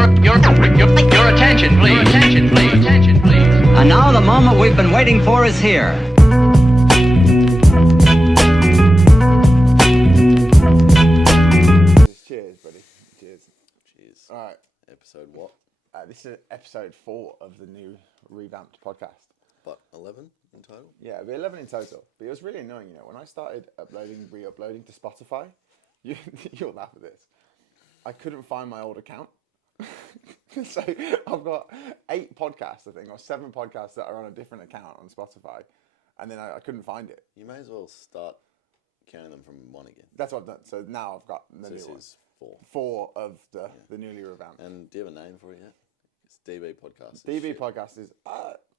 Your attention, please. Attention, please. And now the moment we've been waiting for is here. Cheers, buddy. Cheers. Cheers. All right. Episode what? This is episode 4 of the new revamped podcast. But 11 in total? Yeah, it'll be 11 in total. But it was really annoying, you know, when I started re-uploading to Spotify, you'll laugh at this. I couldn't find my old account. So I've got 8 podcasts, I think, or 7 podcasts that are on a different account on Spotify. And then I couldn't find it. You may as well start counting them from 1 again. That's what I've done. So now I've got the So new this one. is 4. 4 of the newly revamped. And do you have a name for it yet? It's DB Podcast. DB podcast is...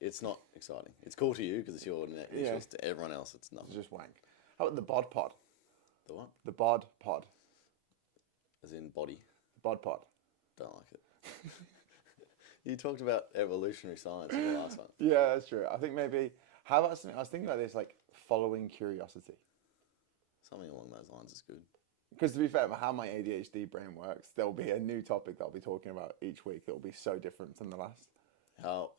It's not exciting. It's cool to you because it's your initials. Yeah. To everyone else, it's nothing. It's just wank. How about the Bod Pod? The what? The Bod Pod. As in body. Bod Pod. Don't like it. You talked about evolutionary science in the last one. Yeah, that's true. I think maybe... How about something... I was thinking about this, like, following curiosity. Something along those lines is good. Because to be fair, how my ADHD brain works, there'll be a new topic that I'll be talking about each week that will be so different from the last. How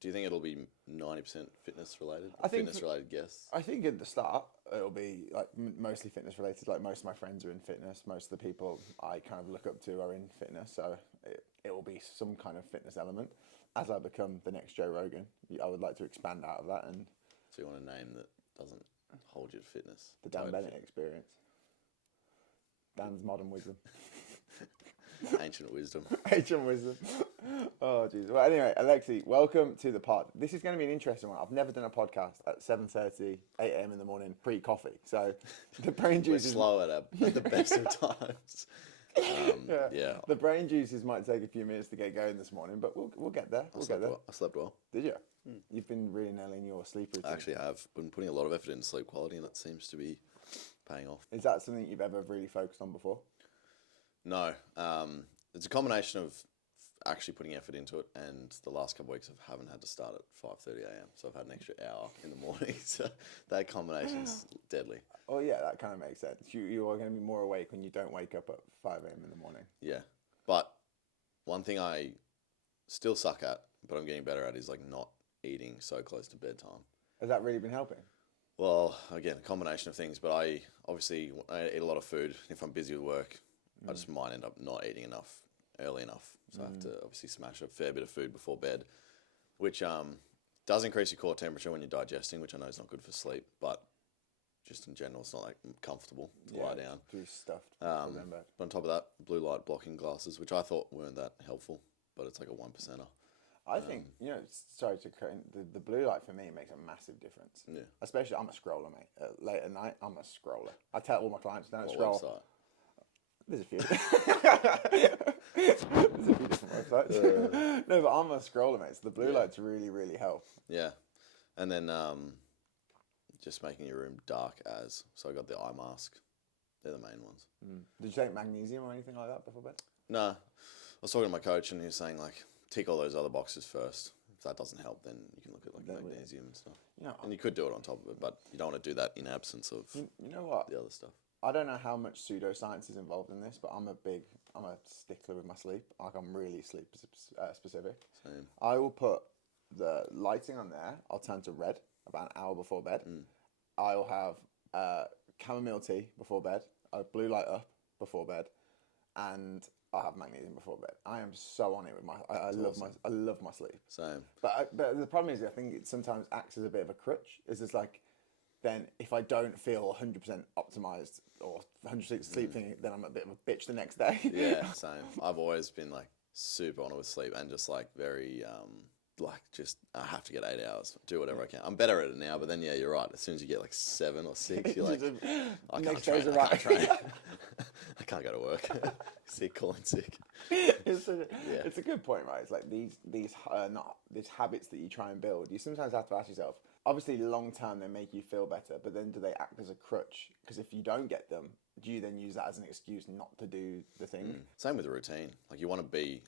do you think it'll be 90% fitness related? I think fitness related guests. I think at the start it'll be like mostly fitness related. Like most of my friends are in fitness. Most of the people I kind of look up to are in fitness. So it will be some kind of fitness element. As I become the next Joe Rogan, I would like to expand out of that. And So you want a name that doesn't hold you to fitness? the Dan Bennett experience. Dan's modern wisdom. Ancient wisdom. Ancient wisdom. Oh, jeez. Well, anyway, Alexei, welcome to the pod. This is going to be an interesting one. I've never done a podcast at 7:30, 8 a.m. in the morning, pre-coffee. So the brain We're juices... slow at the best of times. Yeah. The brain juices might take a few minutes to get going this morning, but we'll get there. We'll get there. I slept well. Did you? You've been really nailing your sleep routine. I actually have been putting a lot of effort into sleep quality, and it seems to be paying off. Is that something you've ever really focused on before? No, it's a combination of actually putting effort into it, and the last couple of weeks I haven't had to start at 5:30 a.m. So I've had an extra hour in the morning. So that combination's deadly. Oh yeah, that kind of makes sense. You are going to be more awake when you don't wake up at 5 a.m. in the morning. Yeah, but one thing I still suck at, but I'm getting better at, is like not eating so close to bedtime. Has that really been helping? Well, again, a combination of things, but I obviously eat a lot of food. If I'm busy with work, I just might end up not eating enough early enough. So I have to obviously smash a fair bit of food before bed, which does increase your core temperature when you're digesting, which I know is not good for sleep, but just in general, it's not like comfortable to lie down. Too stuffed. But on top of that, blue light blocking glasses, which I thought weren't that helpful, but it's like a 1%er. I think, sorry to cut in, the blue light for me makes a massive difference. Yeah. Especially, I'm a scroller, mate. Late at night, I'm a scroller. I tell all my clients, don't What scroll. website? There's a few. There's a few different websites. No, but I'm a scroller, mate. So the blue lights really, really help. Yeah. And then just making your room dark as. So I got the eye mask. They're the main ones. Did you take magnesium or anything like that before bed? No. I was talking to my coach and he was saying, like, tick all those other boxes first. If that doesn't help, then you can look at like magnesium and stuff. And you could do it on top of it, but you don't want to do that in absence of You know what? the other stuff. I don't know how much pseudoscience is involved in this, but I'm a stickler with my sleep. Like, I'm really sleep specific. Same. I will put the lighting on there. I'll turn to red about an hour before bed. I'll have chamomile tea before bed. Blue light up before bed, and I'll have magnesium before bed. I am so on it with I love my sleep. Same. But the problem is, I think it sometimes acts as a bit of a crutch. It's just like, then if I don't feel 100% optimized or 100% sleep thing, then I'm a bit of a bitch the next day. Yeah, same. I've always been like super on it with sleep and just like very I have to get 8 hours, do whatever I can. I'm better at it now, but then yeah, you're right. As soon as you get like 7 or 6, you're like, I can't train. I can't go to work. Sick, calling sick. It's a good point, right? It's like these habits that you try and build. You sometimes have to ask yourself. Obviously, long term they make you feel better, but then do they act as a crutch? Because if you don't get them, do you then use that as an excuse not to do the thing? Same with the routine. Like you want to be,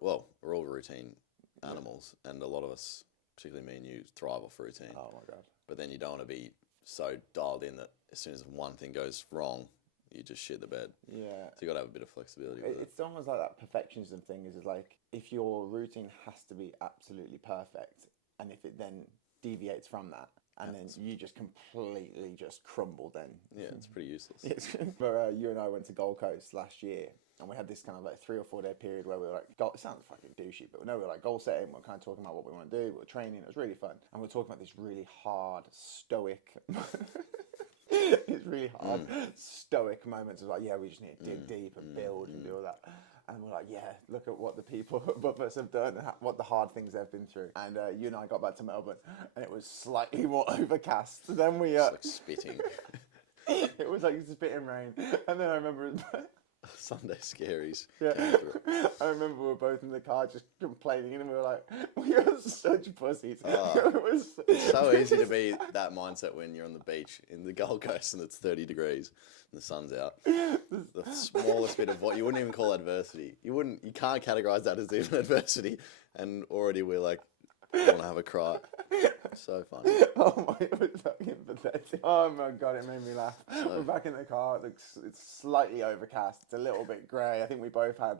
we're all routine animals, and a lot of us, particularly me and you, thrive off routine. Oh my god! But then you don't want to be so dialed in that as soon as one thing goes wrong, you just shit the bed. Yeah. So you got to have a bit of flexibility with it. It's almost like that perfectionism thing is like, if your routine has to be absolutely perfect, and if it then deviates from that, and then you just completely just crumble, then Yeah, it's pretty useless. But you and I went to Gold Coast last year, and we had this kind of like 3 or 4 day period where we were like, it sounds fucking douchey, but no, we were like goal setting, we were kind of talking about what we want to do, we were training, it was really fun. And we were talking about this really hard, stoic, it's really hard, stoic moments of like, yeah, we just need to dig deep and build and do all that. And we're like, yeah, look at what the people above us have done, what the hard things they've been through. And you and I got back to Melbourne, and it was slightly more overcast. Then we... It's like spitting. It was like spitting rain. And then I remember... Sunday scaries. Yeah, I remember we were both in the car just complaining, and we were like, we are such pussies. It's so easy to be that mindset when you're on the beach in the Gold Coast and it's 30 degrees and the sun's out. The smallest bit of what you wouldn't even call adversity. You can't categorize that as even adversity, and already we're like, I want to have a cry. So funny. Oh my, it was fucking pathetic. Oh my god, it made me laugh. We're back in the car. It's slightly overcast. It's a little bit grey. I think we both had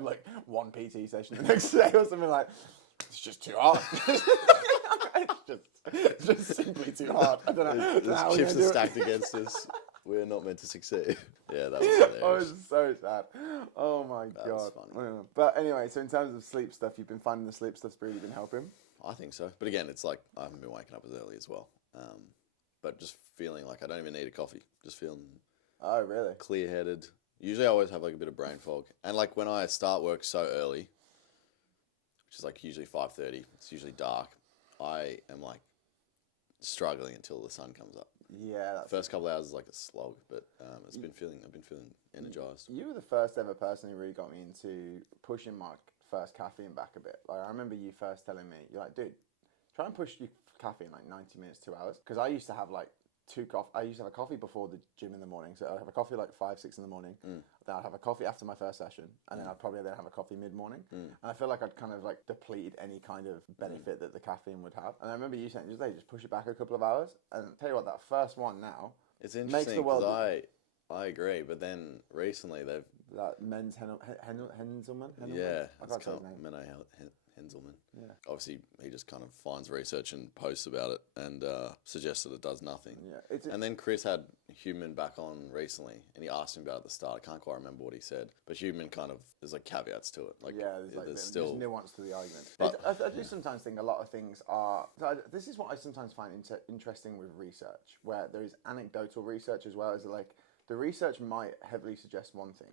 like one PT session the next day or something like. It's just too hard. it's just simply too hard. I don't know. The chips are stacked against us. We're not meant to succeed. Yeah, that was hilarious. Oh, it's so sad. Oh my That god. was funny. But anyway, so in terms of sleep stuff, you've been finding the sleep stuff's really been helping? I think so. But again, it's like I haven't been waking up as early as well. But just feeling like I don't even need a coffee. Just feeling Oh, really? clear-headed. Usually I always have like a bit of brain fog. And like when I start work so early, which is like usually 5:30, it's usually dark, I am like struggling until the sun comes up. Yeah, that's... First couple of hours is like a slog, but I've been feeling energized. You were the first ever person who really got me into pushing my first caffeine back a bit. Like, I remember you first telling me, you're like, dude, try and push your caffeine like 90 minutes, 2 hours. Because I used to have like I used to have a coffee before the gym in the morning. So I'd have a coffee like 5, 6 in the morning. Then I'd have a coffee after my first session. And then I'd probably then have a coffee mid-morning. And I feel like I'd kind of like depleted any kind of benefit that the caffeine would have. And I remember you saying, just push it back a couple of hours. And I'll tell you what, that first one now It's interesting because I agree, but then recently they've... That men's Henselman? Yeah, I can't say his name. Menno Henselman. Yeah. Obviously, he just kind of finds research and posts about it and suggests that it does nothing. Yeah, and then Chris had Human back on recently, and he asked him about it at the start. I can't quite remember what he said, but Human kind of, there's like caveats to it. Like, yeah, there's still nuance to the argument. But I do sometimes think a lot of things are... This is what I sometimes find interesting with research, where there is anecdotal research as well as like... The research might heavily suggest one thing,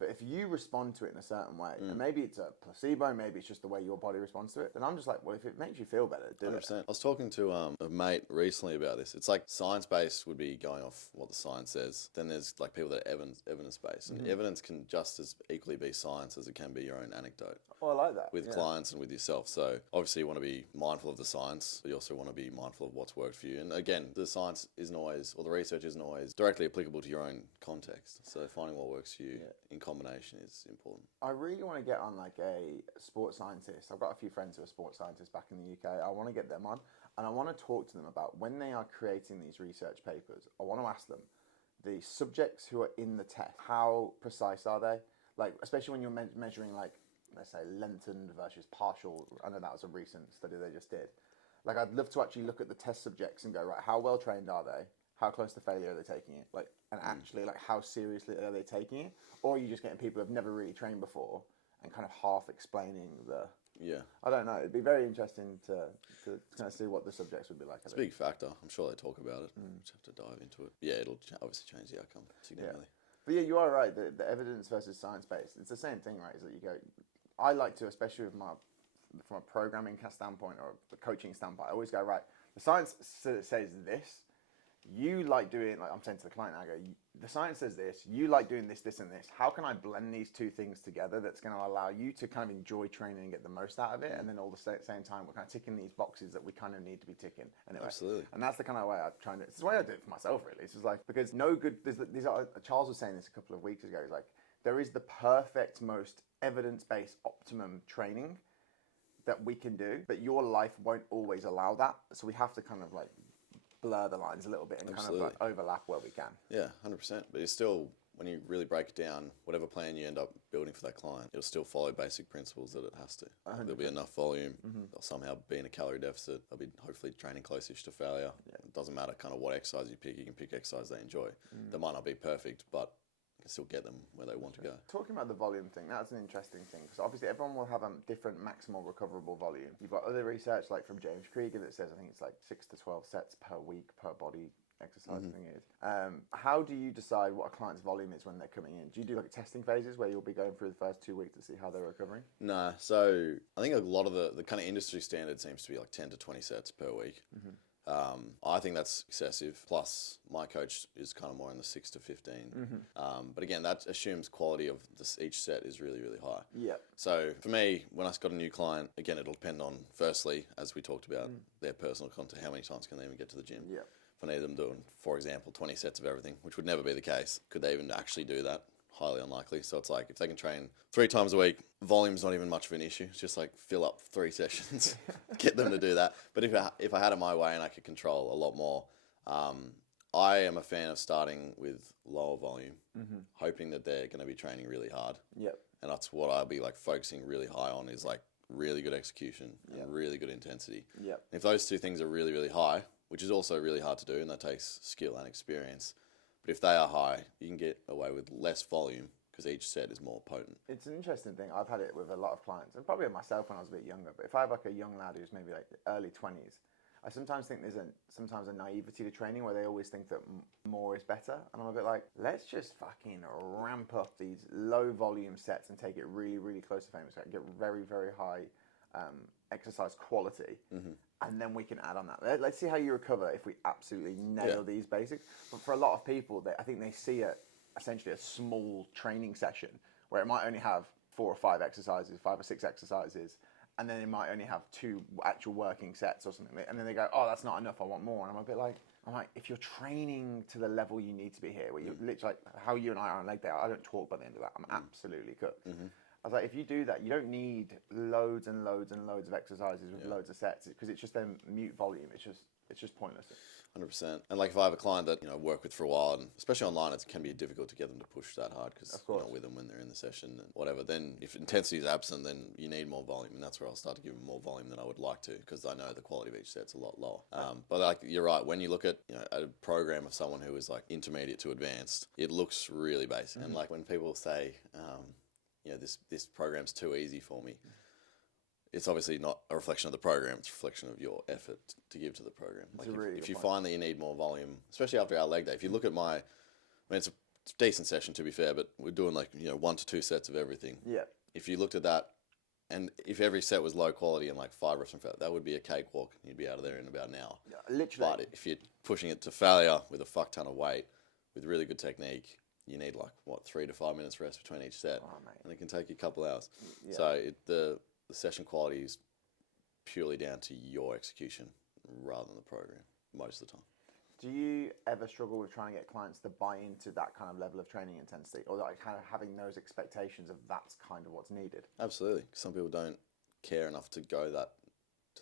but if you respond to it in a certain way, and maybe it's a placebo, maybe it's just the way your body responds to it, then I'm just like, well, if it makes you feel better, do 100%. it. I was talking to a mate recently about this. It's like science-based would be going off what the science says. Then there's like people that are evidence-based. And evidence can just as equally be science as it can be your own anecdote. Oh, I like that. With clients and with yourself. So obviously you want to be mindful of the science, but you also want to be mindful of what's worked for you. And again, the science isn't always, or the research isn't always directly applicable to your own context. So finding what works for you in combination is important. I really want to get on like a sports scientist. I've got a few friends who are sports scientists back in the UK. I want to get them on, and I want to talk to them about when they are creating these research papers. I want to ask them, the subjects who are in the test, how precise are they? Like, especially when you're measuring like, let's say, lengthened versus partial. I know that was a recent study they just did. Like, I'd love to actually look at the test subjects and go, right, how well trained are they? How close to failure are they taking it? Like, and actually, like, how seriously are they taking it? Or are you just getting people who've never really trained before and kind of half explaining the... Yeah. I don't know. It'd be very interesting to kind of see what the subjects would be like. It's a big factor. I'm sure they talk about it. Just have to dive into it. Yeah, it'll obviously change the outcome significantly. Yeah. But yeah, you are right. The evidence versus science-based, it's the same thing, right? Is that you go... I like to, especially with from a programming standpoint or a coaching standpoint, I always go, right, the science says this. You like doing, like I'm saying to the client, I go, the science says this, you like doing this, this, and this. How can I blend these two things together that's going to allow you to kind of enjoy training and get the most out of it? And then all the same time, we're kind of ticking these boxes that we kind of need to be ticking. Anyway. Absolutely. And that's the kind of way I try and do it. It's the way I do it for myself, really. It's just like, because no good, Charles was saying this a couple of weeks ago, he's like, there is the perfect, most evidence-based optimum training that we can do, but your life won't always allow that. So we have to kind of like blur the lines a little bit and kind of Absolutely. like overlap where we can. Yeah, 100%. But it's still, when you really break it down, whatever plan you end up building for that client, it'll still follow basic principles that it has to. There'll be enough volume. They'll somehow be in a calorie deficit. They'll be hopefully training close-ish to failure. It doesn't matter kind of what exercise you pick. You can pick exercise they enjoy. They might not be perfect, but you can still get them where they want to go. Talking about the volume thing, that's an interesting thing because obviously everyone will have a different maximal recoverable volume. You've got other research like from James Krieger that says I think it's like 6 to 12 sets per week per body exercise. I think it is. How do you decide what a client's volume is when they're coming in? Do you do like testing phases where you'll be going through the first 2 weeks to see how they're recovering? No, so I think a lot of the kind of industry standard seems to be like 10 to 20 sets per week. I think that's excessive. Plus, my coach is kind of more in the 6 to 15. But again, that assumes quality of each set is really, really high. Yeah. So for me, when I got a new client, again, it'll depend on, firstly, as we talked about, their personal content, how many times can they even get to the gym? Yeah. If I need them doing, for example, 20 sets of everything, which would never be the case, could they even actually do that? Highly unlikely. So it's like if they can train 3 times a week, volume's not even much of an issue. It's just like fill up 3 sessions, get them to do that. But if I had it my way and I could control a lot more, I am a fan of starting with lower volume, hoping that they're going to be training really hard. Yep. And that's what I'll be like focusing really high on is like really good execution and really good intensity. Yep. If those 2 things are really, really high, which is also really hard to do, and that takes skill and experience. But if they are high, you can get away with less volume because each set is more potent. It's an interesting thing. I've had it with a lot of clients, and probably myself when I was a bit younger. But if I have like a young lad who's maybe like early 20s, I sometimes think there's sometimes a naivety to training where they always think that more is better. And I'm a bit like, let's just fucking ramp up these low volume sets and take it really, really close to famous. Get very, very high exercise quality. And then we can add on that. Let's see how you recover if we absolutely nail these basics. But for a lot of people, I think they see essentially a small training session where it might only have 4 or 5 exercises, 5 or 6 exercises, and then it might only have 2 actual working sets or something. And then they go, oh, that's not enough, I want more. And I'm a bit like, if you're training to the level you need to be here, where you literally, like how you and I are on leg day, I don't talk by the end of that. I'm absolutely cooked. I was like, if you do that, you don't need loads and loads and loads of exercises with loads of sets because it's just then mute volume. It's just pointless. 100%. And like if I have a client that I work with for a while, and especially online, it can be difficult to get them to push that hard because you're not with them when they're in the session and whatever. Then if intensity is absent, then you need more volume, and that's where I'll start to give them more volume than I would like to because I know the quality of each set's a lot lower. But like you're right, when you look at a program of someone who is like intermediate to advanced, it looks really basic. And like when people say, this program's too easy for me. It's obviously not a reflection of the program. It's a reflection of your effort to give to the program. Like if you find that you need more volume, especially after our leg day, if you look at it's a decent session to be fair, but we're doing 1 to 2 sets of everything. Yeah. If you looked at that, and if every set was low quality and like 5 reps from failure, that would be a cakewalk. You'd be out of there in about an hour. Yeah, literally. But if you're pushing it to failure with a fuck ton of weight, with really good technique, you need 3 to 5 minutes rest between each set, and it can take you a couple hours. Yeah. So the session quality is purely down to your execution rather than the program most of the time. Do you ever struggle with trying to get clients to buy into that kind of level of training intensity, or like kind of having those expectations of that's kind of what's needed? Absolutely. Some people don't care enough to go to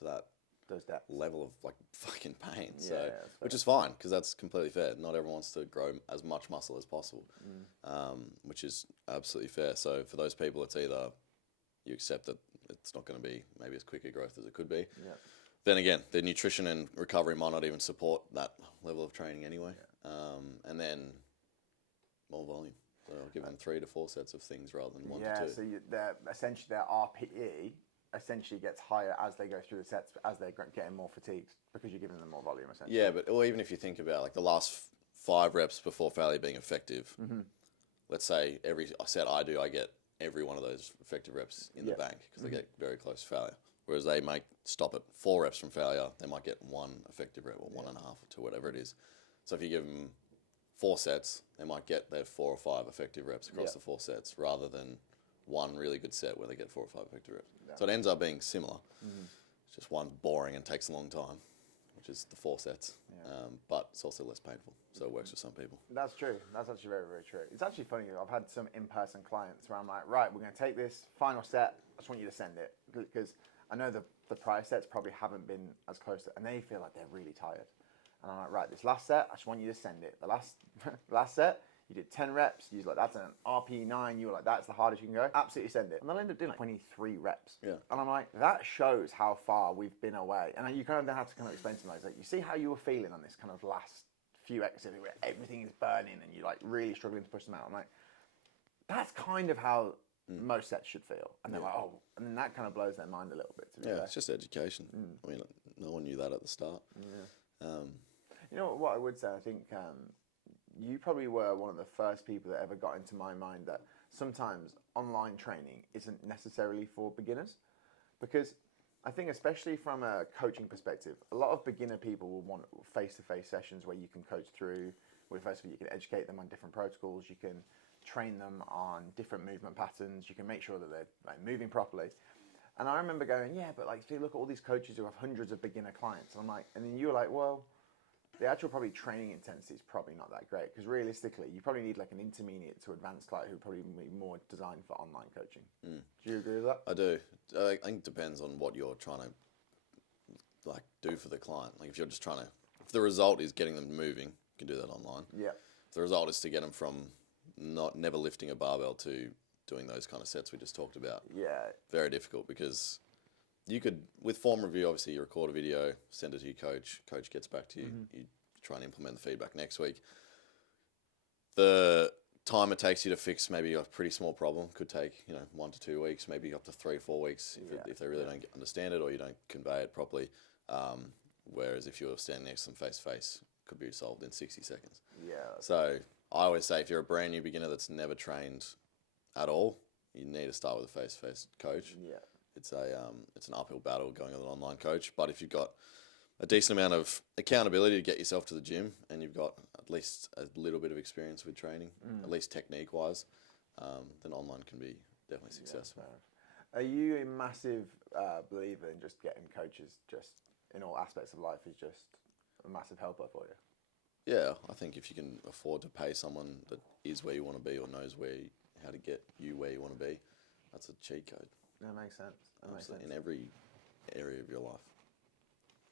that those depths. Level of like fucking pain. So, which is fine because that's completely fair. Not everyone wants to grow as much muscle as possible, which is absolutely fair. So for those people, it's either you accept that it's not going to be maybe as quick a growth as it could be. Yeah. Then again, their nutrition and recovery might not even support that level of training anyway. Yeah. And then more volume. So I'll give them 3 to 4 sets of things rather than 1 to 2. Yeah, so essentially their RPE essentially gets higher as they go through the sets, as they're getting more fatigued because you're giving them more volume essentially. Yeah, or even if you think about like the last 5 reps before failure being effective, let's say every set I do, I get every one of those effective reps in the bank because they get very close to failure. Whereas they might stop at 4 reps from failure, they might get 1 effective rep or 1.5 or 2, whatever it is. So if you give them 4 sets, they might get their 4 or 5 effective reps across the 4 sets rather than 1 really good set where they get 4 or 5 effective reps. Yeah. So it ends up being similar. It's just one's boring and takes a long time, which is the 4 sets. But it's also less painful, so it works for some people. That's true. That's actually very, very true. It's actually funny. I've had some in-person clients where I'm like, right, we're going to take this final set. I just want you to send it because I know the prior sets probably haven't been as close to, and they feel like they're really tired. And I'm like, right, this last set, I just want you to send it. The last set, you did 10 reps. You was like, that's an RP9. You were like, that's the hardest you can go. Absolutely send it. And they'll end up doing like 23 reps. Yeah. And I'm like, that shows how far we've been away. And you kind of then have to kind of explain to them, like, you see how you were feeling on this kind of last few exercises where everything is burning and you're like really struggling to push them out. I'm like, that's kind of how most sets should feel. And they're like, oh, and then that kind of blows their mind a little bit. To be fair. It's just education. I mean, no one knew that at the start. Yeah. You know what I would say? I think you probably were one of the first people that ever got into my mind that sometimes online training isn't necessarily for beginners. Because I think especially from a coaching perspective, a lot of beginner people will want face-to-face sessions where you can coach through, where first of all you can educate them on different protocols, you can train them on different movement patterns, you can make sure that they're like moving properly. And I remember going, yeah, but like, look at all these coaches who have hundreds of beginner clients. And I'm like, and then you were like, well, the actual probably training intensity is probably not that great because realistically, you probably need like an intermediate to advanced client who probably be more designed for online coaching. Do you agree with that? I do. I think it depends on what you're trying to like do for the client. Like if you're just trying to, if the result is getting them moving, you can do that online. Yeah. If the result is to get them from never lifting a barbell to doing those kind of sets we just talked about. Yeah. Very difficult because you could, with form review, obviously you record a video, send it to your coach, coach gets back to you, you try and implement the feedback next week. The time it takes you to fix maybe a pretty small problem could take, 1 to 2 weeks, maybe up to 3 or 4 weeks if they really don't understand it or you don't convey it properly. Whereas if you're standing next to them face to face, it could be solved in 60 seconds. Yeah. So I always say if you're a brand new beginner that's never trained at all, you need to start with a face-to-face coach. Yeah. It's an uphill battle going with an online coach, but if you've got a decent amount of accountability to get yourself to the gym and you've got at least a little bit of experience with training, at least technique-wise, then online can be definitely successful. Are you a massive believer in just getting coaches just in all aspects of life is just a massive helper for you? Yeah, I think if you can afford to pay someone that is where you want to be or knows how to get you where you want to be, that's a cheat code. That makes sense. That makes sense. In every area of your life.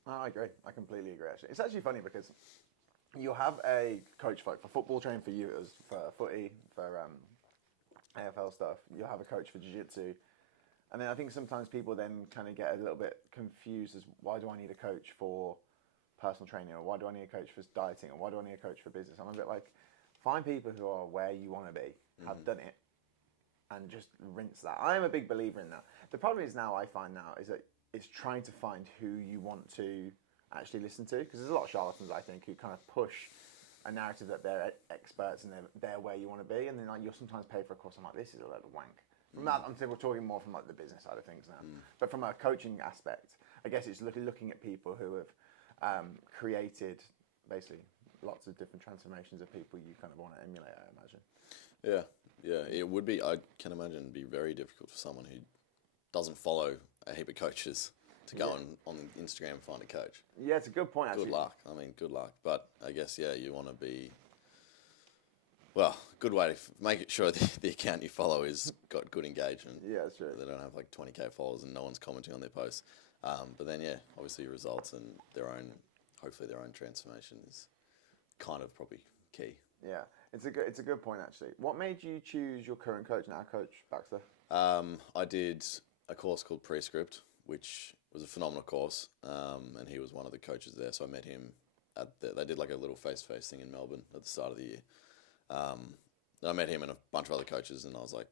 Oh, I agree. I completely agree, actually. It's actually funny because you'll have a coach for football training for you, as for footy, for AFL stuff. You'll have a coach for jiu-jitsu. And then I think sometimes people then kind of get a little bit confused as why do I need a coach for personal training, or why do I need a coach for dieting, or why do I need a coach for business? I'm a bit like, find people who are where you want to be, have done it, and just rinse that. I am a big believer in that. The problem is now, I find now, is that it's trying to find who you want to actually listen to, because there's a lot of charlatans, I think, who kind of push a narrative that they're experts and they're where you want to be, and then like you'll sometimes pay for a course. I'm like, this is a load of wank. From that, we're talking more from like the business side of things now. But from a coaching aspect, I guess it's looking at people who have created basically lots of different transformations of people you kind of want to emulate, I imagine. Yeah, it would be. I can imagine it'd be very difficult for someone who doesn't follow a heap of coaches to go on Instagram and find a coach. Yeah, it's a good point, actually. Good luck. I mean, good luck. But I guess, you want to be, well, good way to make it sure the account you follow is got good engagement. Yeah, that's true. They don't have like 20K followers and no one's commenting on their posts. But then, obviously results and hopefully their own transformation is kind of probably key. Yeah, it's a good point, actually. What made you choose your current coach now, Coach Baxter? I did a course called Prescript, which was a phenomenal course, and he was one of the coaches there. So I met him they did like a little face-to-face thing in Melbourne at the start of the year. Then I met him and a bunch of other coaches, and I was like,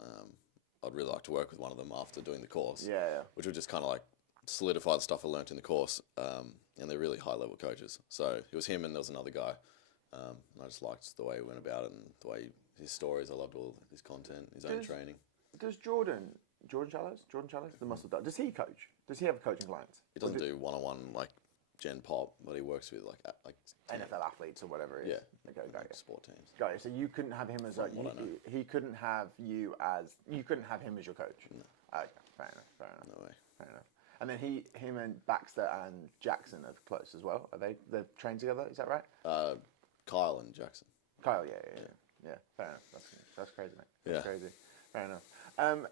I'd really like to work with one of them after doing the course. Yeah. Which would just kind of like solidify the stuff I learnt in the course, and they're really high-level coaches. So it was him and there was another guy. And I just liked the way he went about it and the way his stories. I loved all his content, his own training. Does Jordan Challis, the muscle dog, does he coach? Does he have coaching clients? He doesn't do one-on-one like Gen Pop, but he works with like NFL athletes or whatever it is. Yeah, Okay, got you. sport teams. Got it. So you couldn't have him as he couldn't have you couldn't have him as your coach. No. Okay, fair enough. No way. Fair enough. And then him and Baxter and Jackson are close as well. Are they're trained together? Is that right? Kyle and Jackson. Kyle, yeah. Fair enough. That's crazy, mate. That's crazy. Fair enough.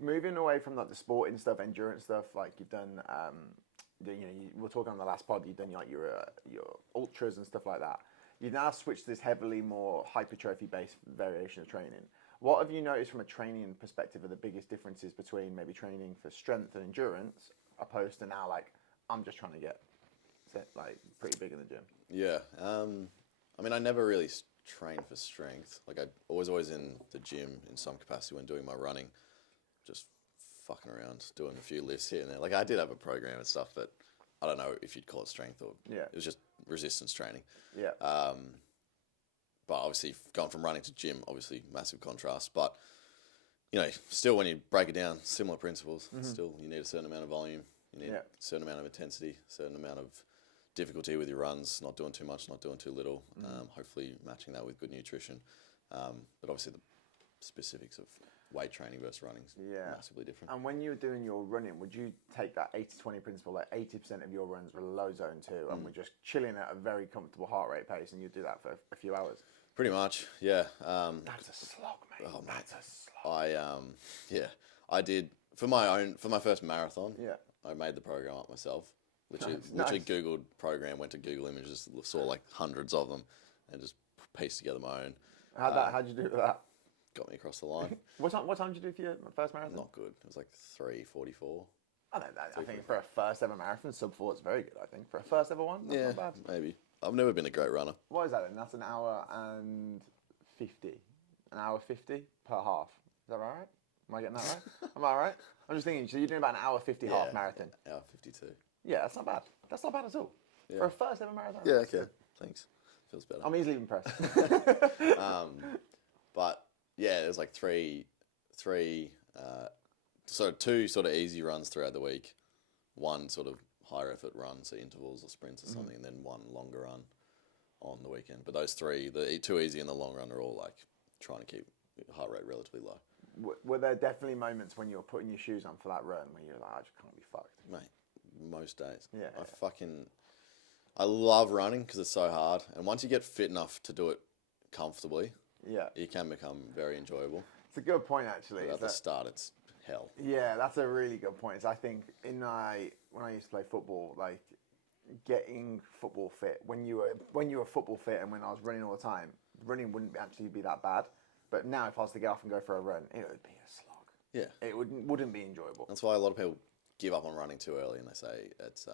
Moving away from like the sporting stuff, endurance stuff, like you've done you were talking on the last pod. You've done like your ultras and stuff like that. You've now switched to this heavily more hypertrophy based variation of training. What have you noticed from a training perspective are the biggest differences between maybe training for strength and endurance opposed to now like I'm just trying to get like pretty big in the gym? Yeah. I mean, I never really trained for strength. Like I was always in the gym in some capacity when doing my running, just fucking around, doing a few lifts here and there. Like I did have a program and stuff, but I don't know if you'd call it strength or it was just resistance training. Yeah. But obviously going from running to gym, obviously massive contrast. But still when you break it down, similar principles. Still, you need a certain amount of volume. You need a certain amount of intensity, a certain amount of difficulty with your runs, not doing too much, not doing too little. Hopefully matching that with good nutrition. But obviously the specifics of weight training versus running is massively different. And when you were doing your running, would you take that 80-20 principle, like 80% of your runs were low zone 2 and we're just chilling at a very comfortable heart rate pace and you do that for a few hours? Pretty much, yeah. That's a slog, mate. Oh, that's a slog. I did for my first marathon. Yeah. I made the program up myself. Literally Nice. Googled program, went to Google Images, saw like hundreds of them, and just pieced together my own. How'd you do that? Got me across the line. What time did you do for your first marathon? Not good. It was like 3:44. I think for a first ever marathon, sub 4 is very good. I think for a first ever one, that's not bad. Maybe. I've never been a great runner. What is that then? That's an hour and 50. An hour 50 per half. Is that right? Am I getting that right? Am I right? I'm just thinking, so you're doing about an hour 50 half marathon. Hour 52. Yeah, that's not bad. That's not bad at all. Yeah. For a first ever marathon. Yeah, that's okay. good. Thanks. Feels better. I'm easily impressed. But yeah, there's like three, so 2 sort of easy runs throughout the week, 1 sort of higher effort run, so intervals or sprints or something, and then 1 longer run on the weekend. But those 3, the 2 easy and the long run, are all like trying to keep heart rate relatively low. Were there definitely moments when you were putting your shoes on for that run where you're like, I just can't be fucked? Mate, most days. Yeah. I love running because it's so hard. And once you get fit enough to do it comfortably, it can become very enjoyable. It's a good point, actually. But at the start, it's hell. Yeah, that's a really good point. So I think when I used to play football, like getting football fit, when you were football fit and when I was running all the time, running wouldn't actually be that bad. But now if I was to get off and go for a run, it would be a slog. Yeah. It wouldn't be enjoyable. That's why a lot of people give up on running too early and they say it's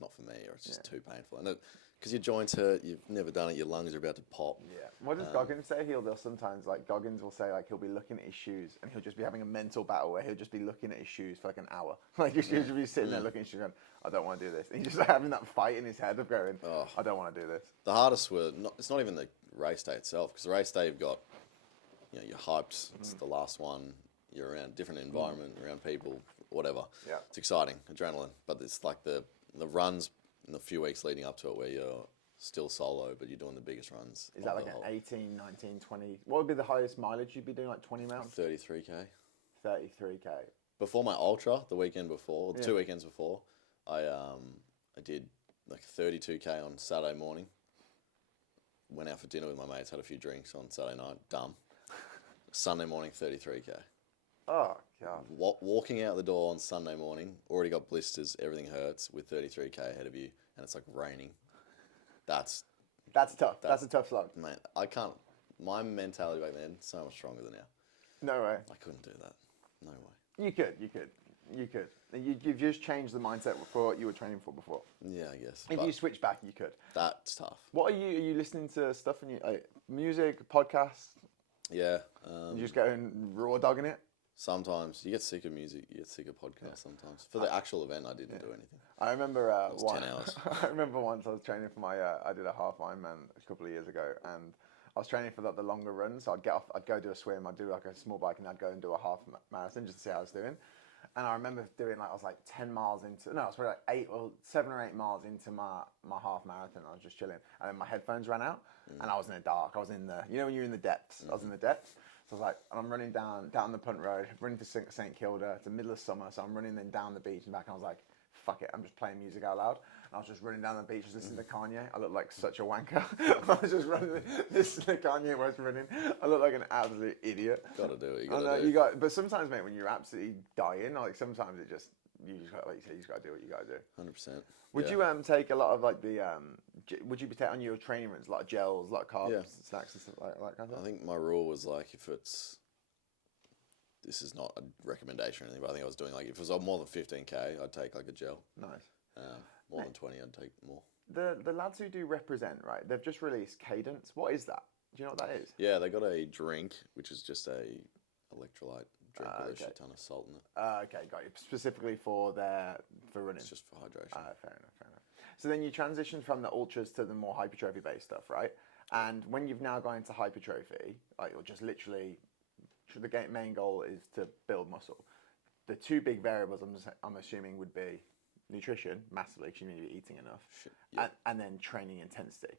not for me or it's just too painful. And because your joints hurt, you've never done it, your lungs are about to pop. Yeah. What does Goggins say? He'll sometimes, like, Goggins will say, like, he'll be looking at his shoes and he'll just be having a mental battle where he'll just be looking at his shoes for like an hour. Like, his shoes will be sitting there looking at his shoes going, I don't want to do this. And he's just having that fight in his head of going, I don't want to do this. The hardest it's not even the race day itself, because the race day you've got, you're hyped, it's the last one, you're around a different environment, around people, whatever. Yeah. It's exciting, adrenaline. But it's like the runs in the few weeks leading up to it where you're still solo, but you're doing the biggest runs. Is that like an 18, 19, 20? What would be the highest mileage you'd be doing, like 20 miles? 33K. 33K. Before my ultra, the weekend before, 2 weekends before, I did like 32K on Saturday morning. Went out for dinner with my mates, had a few drinks on Saturday night, dumb. Sunday morning, 33K. Oh, God. Walking out the door on Sunday morning, already got blisters, everything hurts, with 33K ahead of you, and it's like raining. That's tough. That's a tough slog. Mate, I can't. My mentality back then, so much stronger than now. No way. I couldn't do that. No way. You could. You've just changed the mindset for what you were training for before. Yeah, I guess. If you switch back, you could. That's tough. What are you listening to stuff in your music, podcasts? Yeah. You just going raw dogging it? Sometimes. You get sick of music, you get sick of podcasts sometimes. For the actual event, I didn't do anything. I remember 10 hours. I remember once I was training for I did a half Ironman a couple of years ago, and I was training for the longer runs. So I'd get off, I'd go do a swim, I'd do like a small bike, and I'd go and do a half marathon just to see how I was doing. And I remember doing I was like 10 miles into, no, I was probably like 7 or 8 miles into my half marathon. I was just chilling, and then my headphones ran out, and I was in the dark. I was in the, when you're in the depths. I was in the depths. So I was like, and I'm running down the Punt Road, running to St Kilda. It's the middle of summer, so I'm running then down the beach and back. And I was like, fuck it, I'm just playing music out loud. And I was just running down the beach, just listening to Kanye. I looked like such a wanker. I was just running, listening to Kanye West running. I looked like an absolute idiot. Gotta do it. You gotta do it. But sometimes, mate, when you're absolutely dying, like sometimes it just you just got, like you say, you just got to do what you got to do. 100%. Would you take a lot of like the would you be taking on your training runs, a lot of gels, a lot of carbs, snacks and stuff like that kind of thing? I think my rule was like this is not a recommendation or anything, but I think I was doing like if it was more than 15k, I'd take like a gel. Nice. More than 20, I'd take more. The lads who do Represent, right? They've just released Cadence. What is that? Do you know what that is? Yeah, they got a drink, which is just a electrolyte drink with a shit ton of salt in it. Okay, got you. Specifically for running. It's just for hydration. Fair enough. So then you transition from the ultras to the more hypertrophy based stuff, right? And when you've now gone into hypertrophy, like you're just literally, the main goal is to build muscle. The two big variables I'm assuming would be nutrition, massively, because you need to be eating enough, and then training intensity.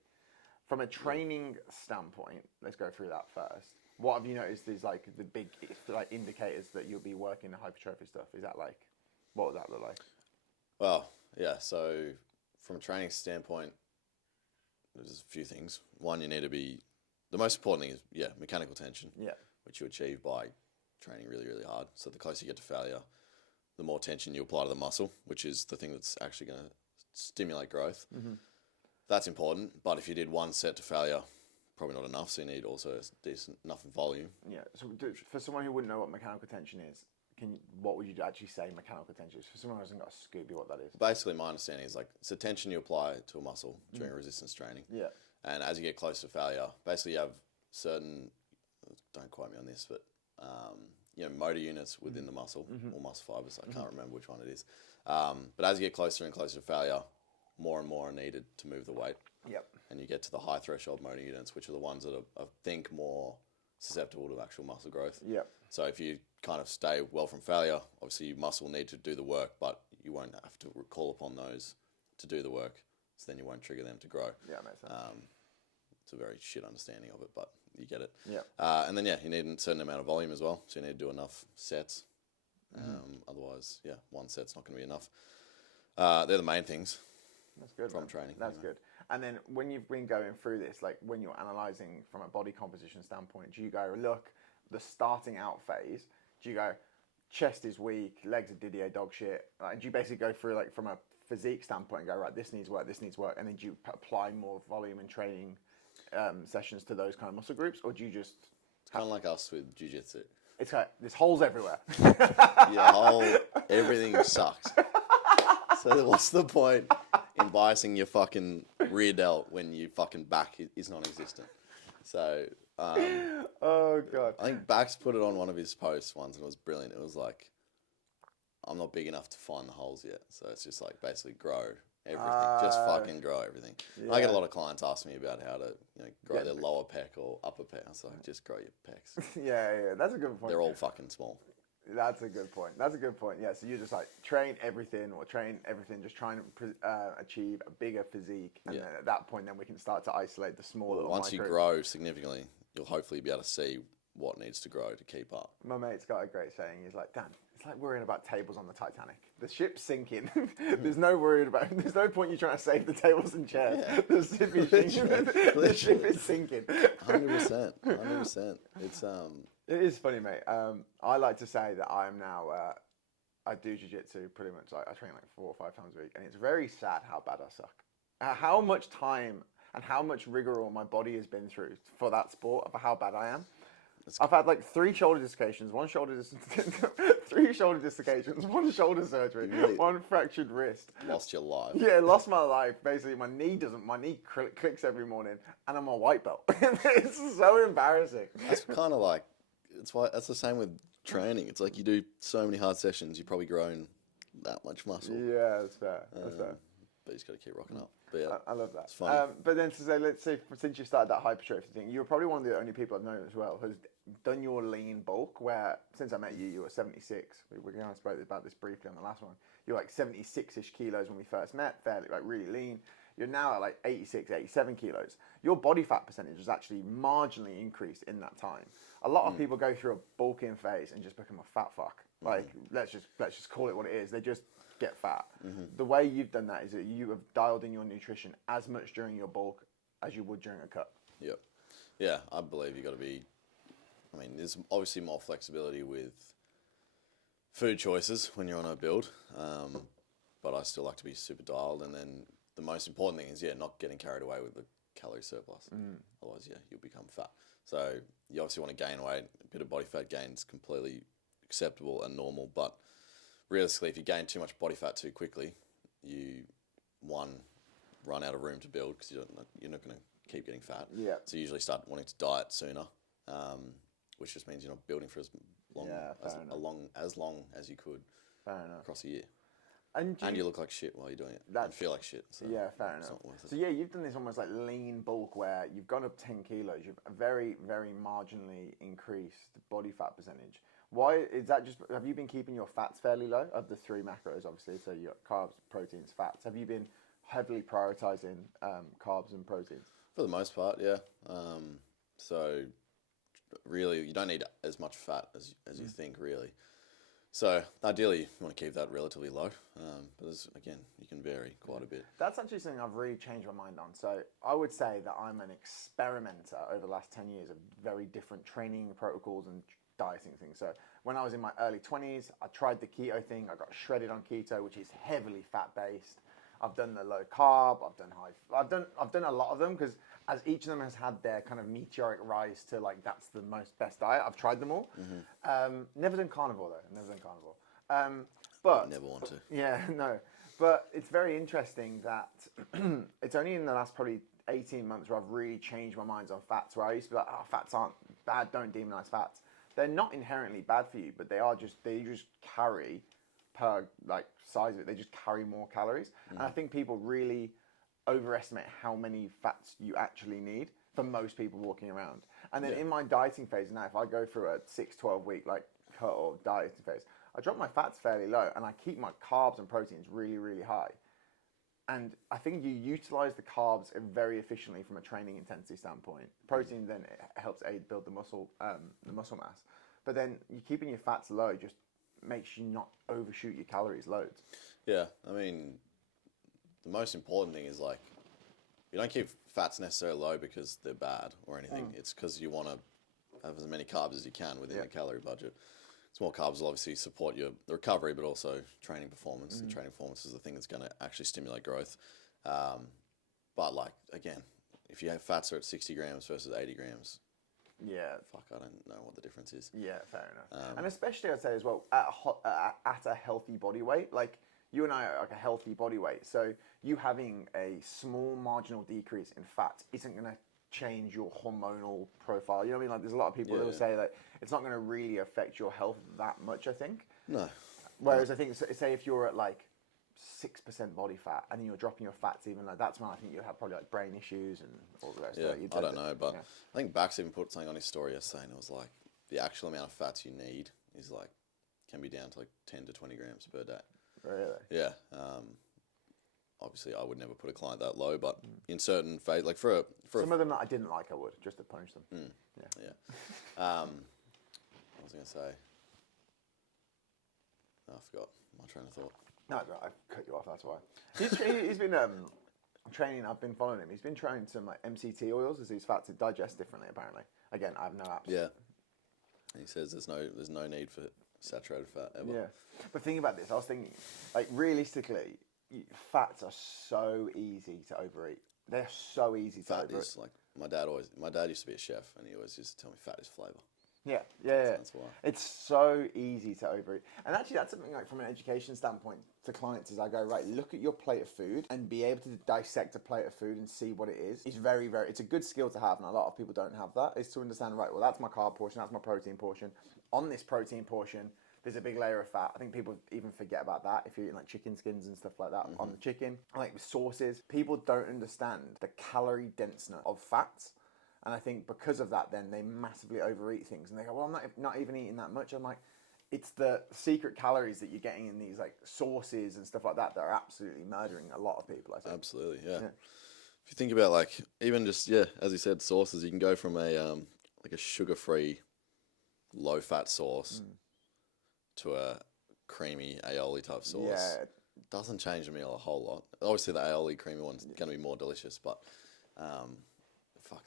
From a training standpoint, let's go through that first. What have you noticed is like the big indicators that you'll be working the hypertrophy stuff? Is that like, what would that look like? Well, yeah. So from a training standpoint, there's a few things. One, you need to be. The most important thing is mechanical tension. Yeah. Which you achieve by training really, really hard. So the closer you get to failure, the more tension you apply to the muscle, which is the thing that's actually going to stimulate growth. Mm-hmm. That's important, but if you did one set to failure, probably not enough, so you need also a decent enough volume. Yeah, so for someone who wouldn't know what mechanical tension is, what would you actually say mechanical tension is? For someone who hasn't got a Scooby, what that is? Basically, my understanding is like, it's a tension you apply to a muscle during resistance training. Yeah. And as you get close to failure, basically you have certain, don't quote me on this, but motor units within the muscle, or muscle fibers, I can't remember which one it is. But as you get closer and closer to failure, more and more are needed to move the weight. Yep. And you get to the high threshold motor units, which are the ones that are, I think, more susceptible to actual muscle growth. Yep. So if you kind of stay well from failure, obviously your muscle will need to do the work, but you won't have to call upon those to do the work. So then you won't trigger them to grow. Yeah, makes sense. It's a very shit understanding of it, but you get it. Yeah. And then, you need a certain amount of volume as well. So you need to do enough sets. Otherwise, one set's not going to be enough. They're the main things. That's good. From training. That's good. And then when you've been going through this, like when you're analysing from a body composition standpoint, do you go, look, the starting out phase, do you go, chest is weak, legs are Didier dog shit? Do you basically go through like from a physique standpoint and go, right, this needs work, and then do you apply more volume and training sessions to those kind of muscle groups, or do you just... It's kind of like us with Jiu Jitsu. It's like, there's holes everywhere. Everything sucks. So what's the point in biasing your fucking rear delt when your fucking back is non-existent? So, oh God. I think Bax put it on one of his posts once and it was brilliant. It was like, I'm not big enough to find the holes yet. So it's just like basically grow everything. Just fucking grow everything. Yeah. I get a lot of clients asking me about how to grow their lower pec or upper pec. I was like, just grow your pecs. Yeah, that's a good point. They're all fucking small. That's a good point. Yeah, so you just like train everything, just trying to achieve a bigger physique. And then at that point, then we can start to isolate the smaller. Once you grow significantly, you'll hopefully be able to see what needs to grow to keep up. My mate's got a great saying. He's like, Dan, it's like worrying about tables on the Titanic. The ship's sinking. There's no point you trying to save the tables and chairs. Yeah. The ship is sinking. 100%. It is funny, mate. I like to say that I am now, I do jiu-jitsu pretty much. I train like 4 or 5 times a week, and it's very sad how bad I suck. How much time and how much rigor my body has been through for that sport, for how bad I am. I've had like 3 shoulder dislocations, 3 shoulder dislocations, 1 shoulder surgery, really? 1 fractured wrist. Lost your life. Yeah, lost my life. Basically, my knee clicks every morning, and I'm a white belt. It's so embarrassing. That's kind of like, that's the same with training. It's like you do so many hard sessions, you've probably grown that much muscle. Yeah, that's fair. But you just got to keep rocking up. But yeah, I love that. It's fun. But then to say, let's say, since you started that hypertrophy thing, you're probably one of the only people I've known as well who's done your lean bulk. Where since I met you, you were 76. We kind of spoke about this briefly on the last one. You're like 76-ish kilos when we first met, fairly like really lean. You're now at like 86, 87 kilos. Your body fat percentage has actually marginally increased in that time. A lot of people go through a bulking phase and just become a fat fuck. Like let's just call it what it is. They just get fat. The way you've done that is that you have dialed in your nutrition as much during your bulk as you would during a cut. Yep. Yeah, I believe you got to be. I mean, there's obviously more flexibility with food choices when you're on a build, but I still like to be super dialed. And then the most important thing is, not getting carried away with the calorie surplus. Otherwise, you'll become fat. So you obviously want to gain weight. A bit of body fat gain is completely acceptable and normal. But realistically, if you gain too much body fat too quickly, you, run out of room to build because you're not going to keep getting fat. Yeah. So you usually start wanting to diet sooner, which just means you're not building for as long as you could across a year. And you look like shit while you're doing it. And feel like shit. So yeah, fair enough. So you've done this almost like lean bulk where you've gone up 10 kilos. You've very, very marginally increased body fat percentage. Why is that? Just have you been keeping your fats fairly low of the 3 macros, obviously? So you got carbs, proteins, fats. Have you been heavily prioritizing carbs and proteins? For the most part, yeah. So really, you don't need as much fat as you think, really. So ideally, you want to keep that relatively low. But again, you can vary quite a bit. That's actually something I've really changed my mind on. So I would say that I'm an experimenter over the last 10 years of very different training protocols and dieting things. So when I was in my early 20s, I tried the keto thing. I got shredded on keto, which is heavily fat-based. I've done the low carb. I've done high. I've done a lot of them because as each of them has had their kind of meteoric rise to like that's the best diet. I've tried them all. Never done carnivore though. Never done carnivore. But never want to. Yeah, no. But it's very interesting that it's only in the last probably 18 months where I've really changed my minds on fats. Where I used to be like, fats aren't bad. Don't demonize fats. They're not inherently bad for you, but they just carry per like size of it. They just carry more calories, and I think people really overestimate how many fats you actually need for most people walking around. And then in my dieting phase now, if I go through a 6-12 week like cut or dieting phase, I drop my fats fairly low and I keep my carbs and proteins really, really high. And I think you utilize the carbs very efficiently from a training intensity standpoint. Protein then it helps build the muscle mass. But then you keeping your fats low just makes you not overshoot your calories loads. Yeah, I mean, the most important thing is like, you don't keep fats necessarily low because they're bad or anything. It's because you want to have as many carbs as you can within the calorie budget. Small carbs will obviously support your recovery, but also training performance. And training performance is the thing that's going to actually stimulate growth. But like, again, if you have fats are at 60 grams versus 80 grams, fuck, I don't know what the difference is. Yeah, fair enough. And especially I'd say as well, at a healthy body weight, like you and I are like a healthy body weight. So you having a small marginal decrease in fat isn't going to change your hormonal profile. You know what I mean? Like there's a lot of people who will say that it's not going to really affect your health that much, I think. No. Whereas I think, say if you're at like 6% body fat and you're dropping your fats even though that's when I think you'll have probably like brain issues and all the rest of it. I don't know, but I think Bax even put something on his story yesterday and it was like the actual amount of fats you need is like can be down to like 10 to 20 grams per day. Really? Yeah. Obviously, I would never put a client that low, but in certain phase, like for some of them that I didn't like, I would just to punish them. Yeah. What was I going to say? Oh, I forgot my train of thought. No, I cut you off. That's why. He's been training. I've been following him. He's been trying some like MCT oils as these fats to digest differently. Apparently, again, I have no apps. Yeah. He says there's no need for saturated fat ever. Yeah, but thinking about this, I was thinking, like realistically, fats are so easy to overeat. They're so easy to overeat. Is like my dad used to be a chef, and he always used to tell me fat is flavour. Yeah. That's why. It's so easy to overeat. And actually that's something like from an education standpoint to clients is I go, right, look at your plate of food and be able to dissect a plate of food and see what it is. It's very, very, it's a good skill to have and a lot of people don't have that, is to understand, right, well that's my carb portion, that's my protein portion. On this protein portion, there's a big layer of fat. I think people even forget about that if you're eating like chicken skins and stuff like that on the chicken. Like with sauces, people don't understand the calorie denseness of fats. And I think because of that, then they massively overeat things. And they go, well, I'm not even eating that much. I'm like, it's the secret calories that you're getting in these like sauces and stuff like that that are absolutely murdering a lot of people, I think. Absolutely, yeah. If you think about like, even just, as you said, sauces, you can go from a like a sugar-free, low-fat sauce to a creamy aioli type sauce. Yeah. Doesn't change the meal a whole lot. Obviously, the aioli creamy one's going to be more delicious, but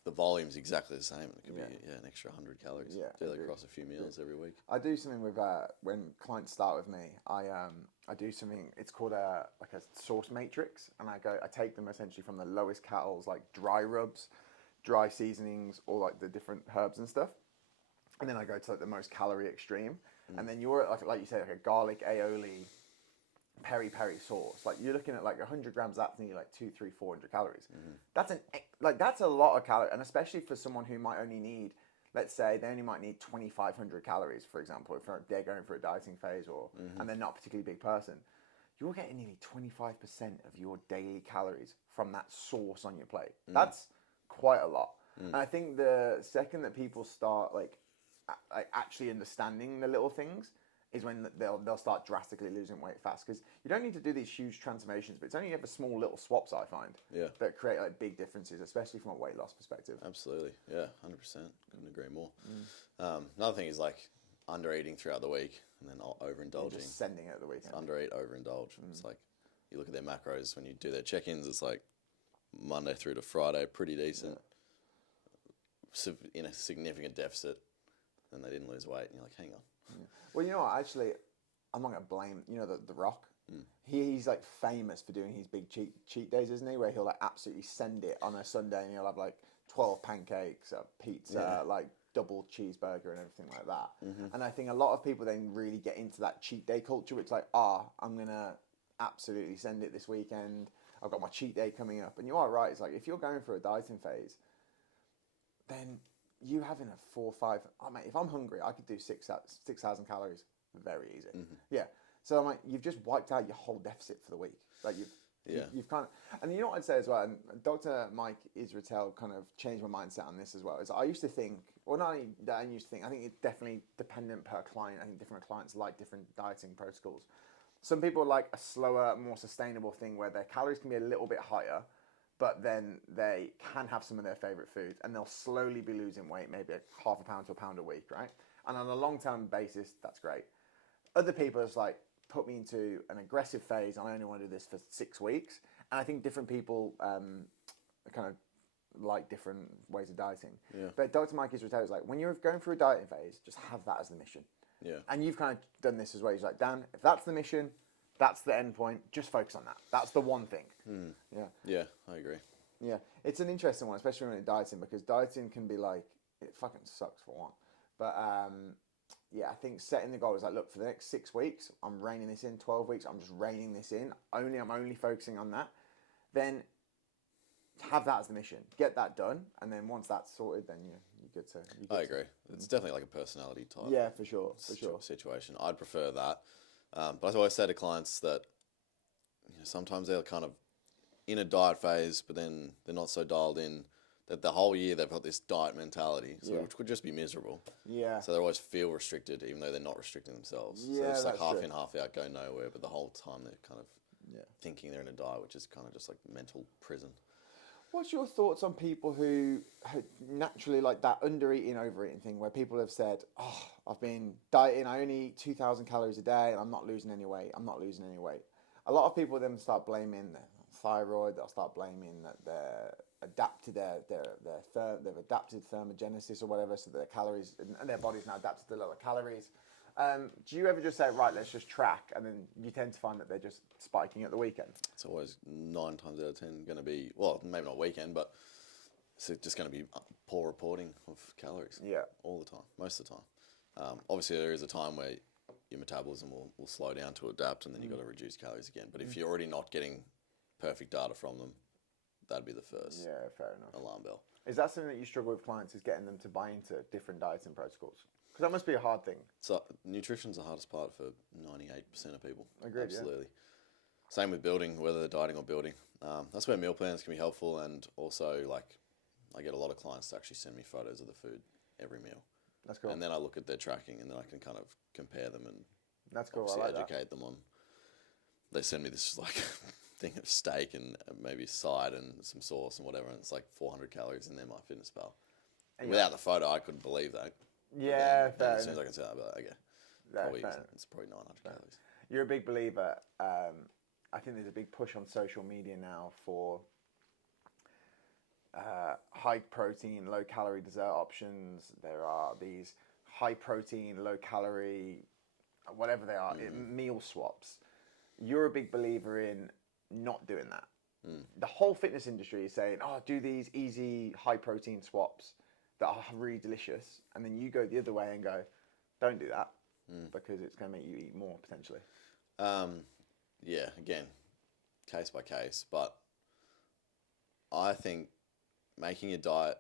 the volume's exactly the same. It could Yeah. be an extra 100 calories. Yeah, Do that agreed. across a few meals every week. I do something with when clients start with me. I do something. It's called a source matrix, and I take them essentially from the lowest calories, like dry rubs, dry seasonings, or like the different herbs and stuff, and then I go to like the most calorie extreme, and then you're like you said, like a garlic aioli, peri peri sauce. Like you're looking at like 100 grams. That's nearly like 400 calories. That's a lot of calories, and especially for someone who might only need, let's say they only might need 2,500 calories, for example, if they're going for a dieting phase and they're not a particularly big person, you're getting nearly 25% of your daily calories from that source on your plate. That's quite a lot. And I think the second that people start like actually understanding the little things is when they'll start drastically losing weight fast, because you don't need to do these huge transformations, but it's only ever small little swaps, I find, that create like big differences, especially from a weight loss perspective. Absolutely, yeah, 100%. Couldn't agree more. Another thing is like under eating throughout the week and then overindulging. Just sending it at the weekend. Under eat, overindulge. It's like you look at their macros when you do their check-ins. It's like Monday through to Friday, pretty decent. In a significant deficit, then they didn't lose weight, and you're like, hang on. Well, you know what? Actually, I'm not gonna blame. You know, the Rock. He's like famous for doing his big cheat days, isn't he? Where he'll like absolutely send it on a Sunday, and he'll have like 12 pancakes, a pizza, like double cheeseburger, and everything like that. And I think a lot of people then really get into that cheat day culture, which like, I'm gonna absolutely send it this weekend. I've got my cheat day coming up, and you are right. It's like if you're going for a dieting phase, then you having a 4 or 5, mate, if I'm hungry, I could do 6,000 calories very easy. Yeah. So I'm like, you've just wiped out your whole deficit for the week. Like you've kind of, and you know what I'd say as well, and Dr. Mike Israetel kind of changed my mindset on this as well, is I used to think, well, not only that I used to think, I think it's definitely dependent per client. I think different clients like different dieting protocols. Some people like a slower, more sustainable thing where their calories can be a little bit higher, but then they can have some of their favorite foods and they'll slowly be losing weight, maybe half a pound to a pound a week, right? And on a long-term basis, that's great. Other people is like, put me into an aggressive phase and I only want to do this for 6 weeks. And I think different people kind of like different ways of dieting. Yeah. But Dr. Mike Israetel is like, when you're going through a dieting phase, just have that as the mission. Yeah. And you've kind of done this as well. He's like, Dan, if that's the mission, that's the end point, just focus on that. That's the one thing. Yeah. Yeah, I agree. Yeah. It's an interesting one, especially when you're dieting, because dieting can be like, it fucking sucks for one. But yeah, I think setting the goal is like, look, for the next 6 weeks, I'm reining this in. 12 weeks, I'm just reining this in. I'm only focusing on that. Then have that as the mission. Get that done, and then once that's sorted, then you're good to. I agree. It's definitely like a personality type. Yeah, for sure. Situation. I'd prefer that. But I always say to clients that sometimes they're kind of in a diet phase, but then they're not so dialed in. That the whole year they've got this diet mentality, so which could just be miserable. Yeah. So they always feel restricted, even though they're not restricting themselves. Yeah, so it's like half true. in, half out, go nowhere. But the whole time they're kind of thinking they're in a diet, which is kind of just like mental prison. What's your thoughts on people who naturally like that under-eating, overeating thing, where people have said, oh, I've been dieting, I only eat 2,000 calories a day and I'm not losing any weight. A lot of people then start blaming their thyroid, they'll start blaming that they've adapted thermogenesis or whatever, so their calories, and their body's now adapted to lower calories. Do you ever just say, right, let's just track, and then you tend to find that they're just spiking at the weekend? It's always 9 times out of 10 going to be, well, maybe not weekend, but it's just going to be poor reporting of calories. Yeah. All the time, most of the time. Obviously, there is a time where your metabolism will slow down to adapt, and then you've got to reduce calories again. But if you're already not getting perfect data from them, that'd be the first fair enough. alarm bell. Is that something that you struggle with clients, is getting them to buy into different dieting protocols? Because that must be a hard thing. So nutrition's the hardest part for 98% of people. Agreed, absolutely. Same with building, whether they're dieting or building. That's where meal plans can be helpful, and also like I get a lot of clients to actually send me photos of the food every meal. That's cool. And then I look at their tracking, and then I can kind of compare them and that's cool. obviously I like educate them on. They send me this like thing of steak and maybe side and some sauce and whatever, and it's like 400 calories in there, MyFitnessPal. Without the photo, I couldn't believe that. Yeah, fair as soon as I can see that, I'll be like, okay, probably, it's probably 900 calories. You're a big believer. I think there's a big push on social media now for high protein, low calorie dessert options. There are these high protein, low calorie, whatever they are, meal swaps. You're a big believer in not doing that. The whole fitness industry is saying, oh, do these easy high protein swaps that are really delicious. And then you go the other way and go, don't do that because it's going to make you eat more potentially. Yeah, again, case by case. But I think making your diet,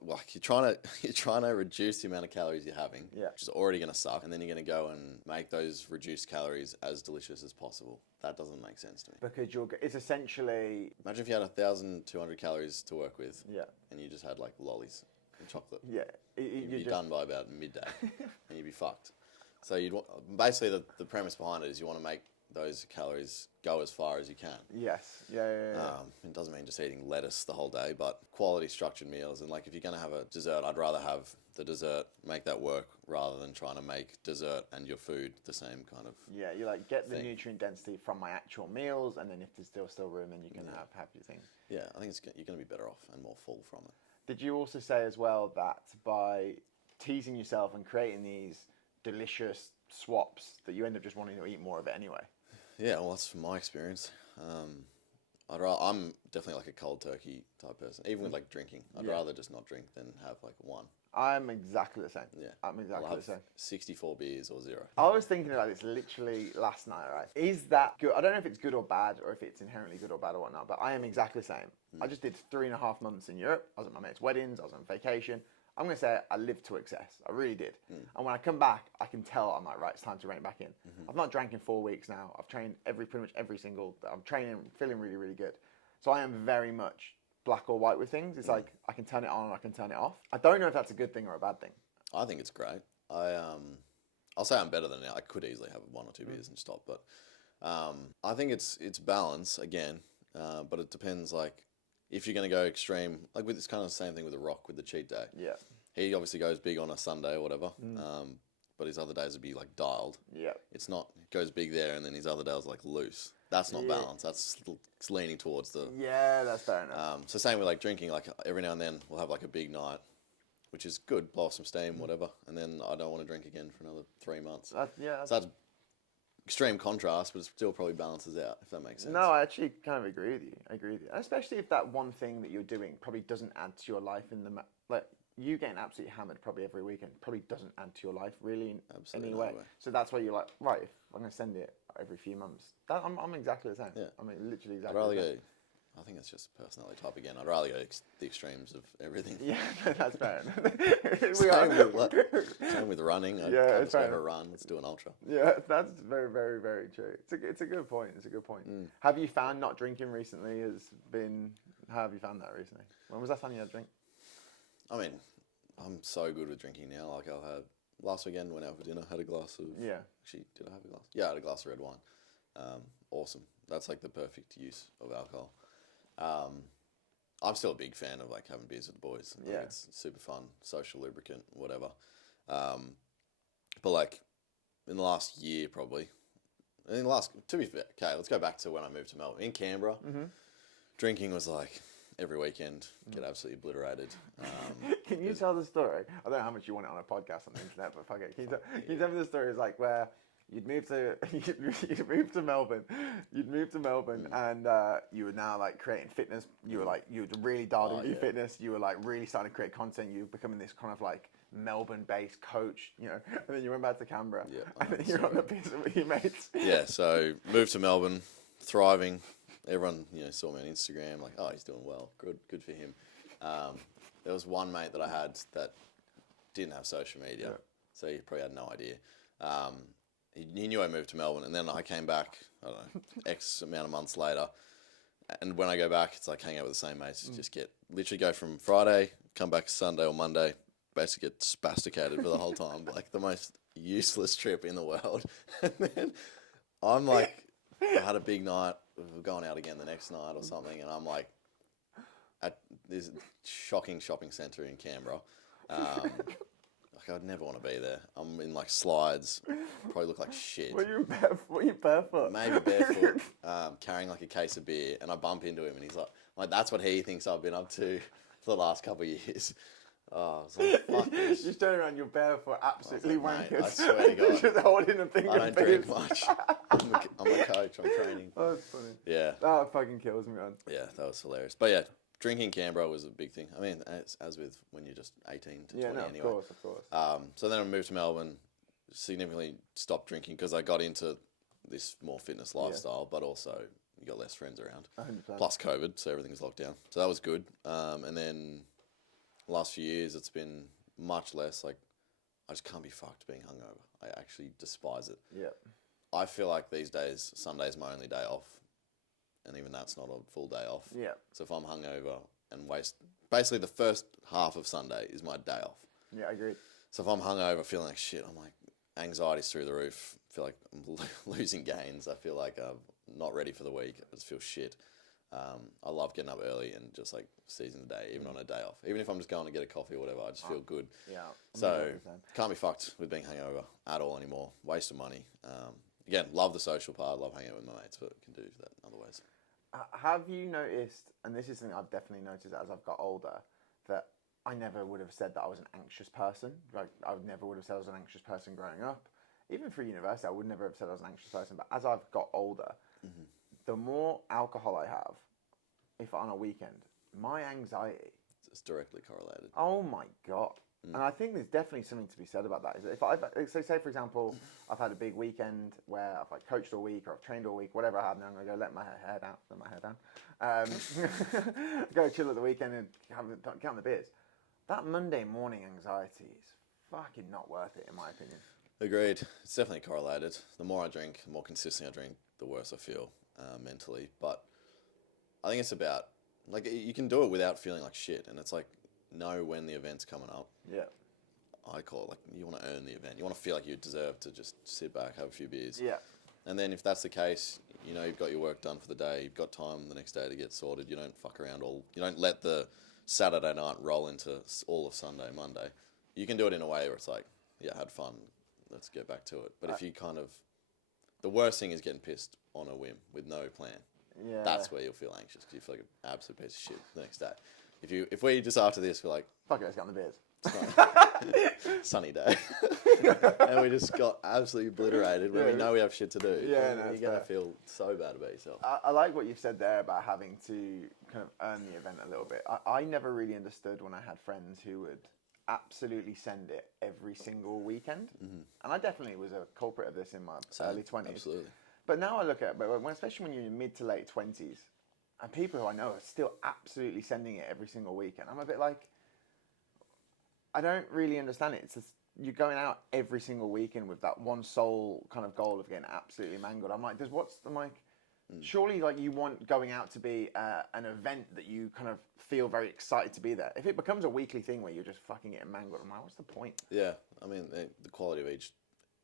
like you're trying to reduce the amount of calories you're having, which is already going to suck, and then you're going to go and make those reduced calories as delicious as possible. That doesn't make sense to me. Because it's essentially... Imagine if you had 1,200 calories to work with, Yeah. and you just had like lollies and chocolate. Yeah. You'd be done by about midday, and you'd be fucked. So basically the premise behind it is you want to make those calories go as far as you can. Yes. Yeah. It doesn't mean just eating lettuce the whole day, but quality structured meals. And like if you're going to have a dessert, I'd rather have the dessert, make that work, rather than trying to make dessert and your food the same kind of Yeah, you like get the thing. nutrient density from my actual meals, and then if there's still room, then you can have your thing. Yeah, I think you're going to be better off and more full from it. Did you also say as well that by teasing yourself and creating these delicious swaps that you end up just wanting to eat more of it anyway? Yeah, well, that's from my experience. I'm definitely like a cold turkey type person. Even with like drinking, I'd rather just not drink than have like one. I'm exactly the same. Yeah, I'm exactly the same. 64 beers or 0. I was thinking about this literally last night, right? Is that good? I don't know if it's good or bad, or if it's inherently good or bad or whatnot, but I am exactly the same. I just did 3.5 months in Europe. I was at my mates' weddings. I was on vacation. I'm going to say I lived to excess. I really did. And when I come back, I can tell I'm like, right, it's time to rein it back in. I've not drank in 4 weeks now. I've trained pretty much every single, I'm training, feeling really, really good. So I am very much black or white with things. It's like, I can turn it on and I can turn it off. I don't know if that's a good thing or a bad thing. I think it's great. I'll say I'm better than it. I could easily have 1 or 2 beers and stop, but I think it's balance again. But it depends, like, if you're going to go extreme, like it's kind of the same thing with The Rock with the cheat day. Yeah. He obviously goes big on a Sunday or whatever, but his other days would be like dialed. Yeah. It's not, it goes big there and then his other days like loose. That's not balance. That's it's leaning towards the... Yeah, that's fair enough. So same with like drinking, like every now and then we'll have like a big night, which is good, blow off some steam, whatever, and then I don't want to drink again for another 3 months. So that's extreme contrast, but it still probably balances out, if that makes sense. No, I actually kind of agree with you. And especially if that one thing that you're doing probably doesn't add to your life like you getting absolutely hammered probably every weekend probably doesn't add to your life really in any way. So that's why you're like, right, if I'm going to send it every few months. I'm exactly the same. Yeah. I mean, literally exactly I'd rather the same. go... I think it's just personality type again. I'd rather go the extremes of everything. Yeah, that's fair. Same with running. I'd just go for a run. Let's do an ultra. Yeah, that's very, very, very true. It's a good point. It's a good point. Have you found not drinking recently how have you found that recently? When was that time you had a drink? I mean, I'm so good with drinking now. Like last weekend, went out for dinner, had a glass of... Yeah. Actually, did I have a glass? Yeah, I had a glass of red wine. Awesome. That's like the perfect use of alcohol. I'm still a big fan of like having beers with the boys. Like, it's super fun, social lubricant, whatever. But like in the last year, probably. To be fair, okay, let's go back to when I moved to Melbourne. In Canberra, drinking was like every weekend, get absolutely obliterated. Can you tell the story? I don't know how much you want it on a podcast on the internet, but fuck it. Can you tell me the story? It's like where you'd moved to Melbourne, and you were now like creating fitness. You were really dialed into your fitness. You were like really starting to create content. You were becoming this kind of like Melbourne-based coach, and then you went back to Canberra, and then you're on the piece with your mates. Yeah, so moved to Melbourne, thriving. Everyone, saw me on Instagram, like, oh, he's doing well. Good for him. There was one mate that I had that didn't have social media, so he probably had no idea. He knew I moved to Melbourne, and then I came back, I don't know, X amount of months later. And when I go back, it's like hang out with the same mates. Just literally go from Friday, come back Sunday or Monday, basically get spasticated for the whole time. Like the most useless trip in the world. And then I'm like, I had a big night. We're going out again the next night or something, and I'm like at this shocking shopping centre in Canberra. Like I'd never want to be there. I'm in like slides, probably look like shit. Were you barefoot? Maybe barefoot, carrying like a case of beer, and I bump into him, and he's like, Like, that's what he thinks I've been up to for the last couple of years. Oh, I was like, fuck this. You turn around, you're barefoot, absolutely like, mate, wankered. I swear to God. Just holding a thing I don't drink much. I'm a coach. I'm training. Oh, that's funny. Yeah. That fucking kills me, man. Yeah, that was hilarious. But yeah, drinking Canberra was a big thing. I mean, as with when you're just 18 to 20 anyway. Of course. So then I moved to Melbourne, significantly stopped drinking because I got into this more fitness lifestyle, but also you got less friends around. 100%. Plus COVID, so everything's locked down. So that was good. And then last few years, it's been much less. Like, I just can't be fucked being hungover. I actually despise it. Yeah. I feel like these days, Sunday's my only day off. And even that's not a full day off. Yeah. So if I'm hungover and basically the first half of Sunday is my day off. Yeah, I agree. So if I'm hungover, feeling like shit, I'm like, anxiety's through the roof. I feel like I'm losing gains. I feel like I'm not ready for the week. I just feel shit. I love getting up early and just like seizing the day, even on a day off. Even if I'm just going to get a coffee or whatever, I just feel good. Yeah. So can't be fucked with being hungover at all anymore. Waste of money. Again, love the social part. Love hanging out with my mates, but can do that in other ways. Have you noticed, and this is something I've definitely noticed as I've got older, that I never would have said that I was an anxious person. Like, I never would have said I was an anxious person growing up. Even through university, I would never have said I was an anxious person. But as I've got older, the more alcohol I have, if on a weekend, my anxiety. It's directly correlated. Oh my God. And I think there's definitely something to be said about that. Is if so say for example, I've had a big weekend where I've like coached all week or I've trained all week, whatever I have, and I'm gonna go let my hair down, go chill at the weekend and get on the beers. That Monday morning anxiety is fucking not worth it, in my opinion. Agreed. It's definitely correlated. The more I drink, the more consistently I drink, the worse I feel mentally. But I think it's about, like, you can do it without feeling like shit. And it's like, know when the event's coming up. Yeah. I call it, like, you want to earn the event. You want to feel like you deserve to just sit back, have a few beers. Yeah. And then if that's the case, you know, you've got your work done for the day, you've got time the next day to get sorted. You don't fuck around you don't let the Saturday night roll into all of Sunday, Monday. You can do it in a way where it's like, yeah, I had fun, let's get back to it. But if you the worst thing is getting pissed on a whim with no plan. Yeah. That's where you'll feel anxious because you feel like an absolute piece of shit the next day. If we just after this, we're like, fuck it, let's get on the beers. Sunny day. And we just got absolutely obliterated when we know we have shit to do. Yeah, no, you're going to feel so bad about yourself. I like what you've said there about having to kind of earn the event a little bit. I never really understood when I had friends who would absolutely send it every single weekend. And I definitely was a culprit of this in my early 20s. Absolutely. But now I look at it, especially when you're in mid to late 20s, and people who I know are still absolutely sending it every single weekend, I'm a bit like, I don't really understand it. It's just, you're going out every single weekend with that one sole kind of goal of getting absolutely mangled. I'm like, surely like you want going out to be an event that you kind of feel very excited to be there. If it becomes a weekly thing where you're just fucking getting mangled, I'm like, what's the point? Yeah, I mean, the quality of each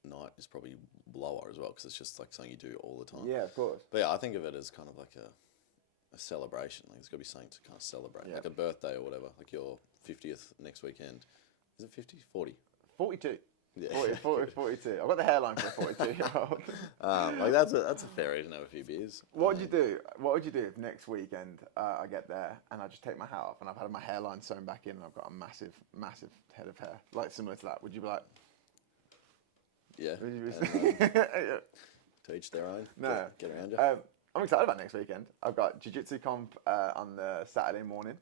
night is probably lower as well because it's just like something you do all the time. Yeah, of course. But yeah, I think of it as kind of like a celebration. Like, there's got to be something to kind of celebrate, like a birthday or whatever. Like your 50th next weekend. Is it 50? 40? 42. Yeah. 42. I've got the hairline for a 42-year-old. Like that's a fair age to have a few beers. What would you do? What would you do if next weekend I get there and I just take my hat off and I've had my hairline sewn back in and I've got a massive, massive head of hair, like similar to that? Would you be like? Yeah. Would you be To each their own. No. Get around you. I'm excited about next weekend. I've got jiu-jitsu comp on the Saturday morning.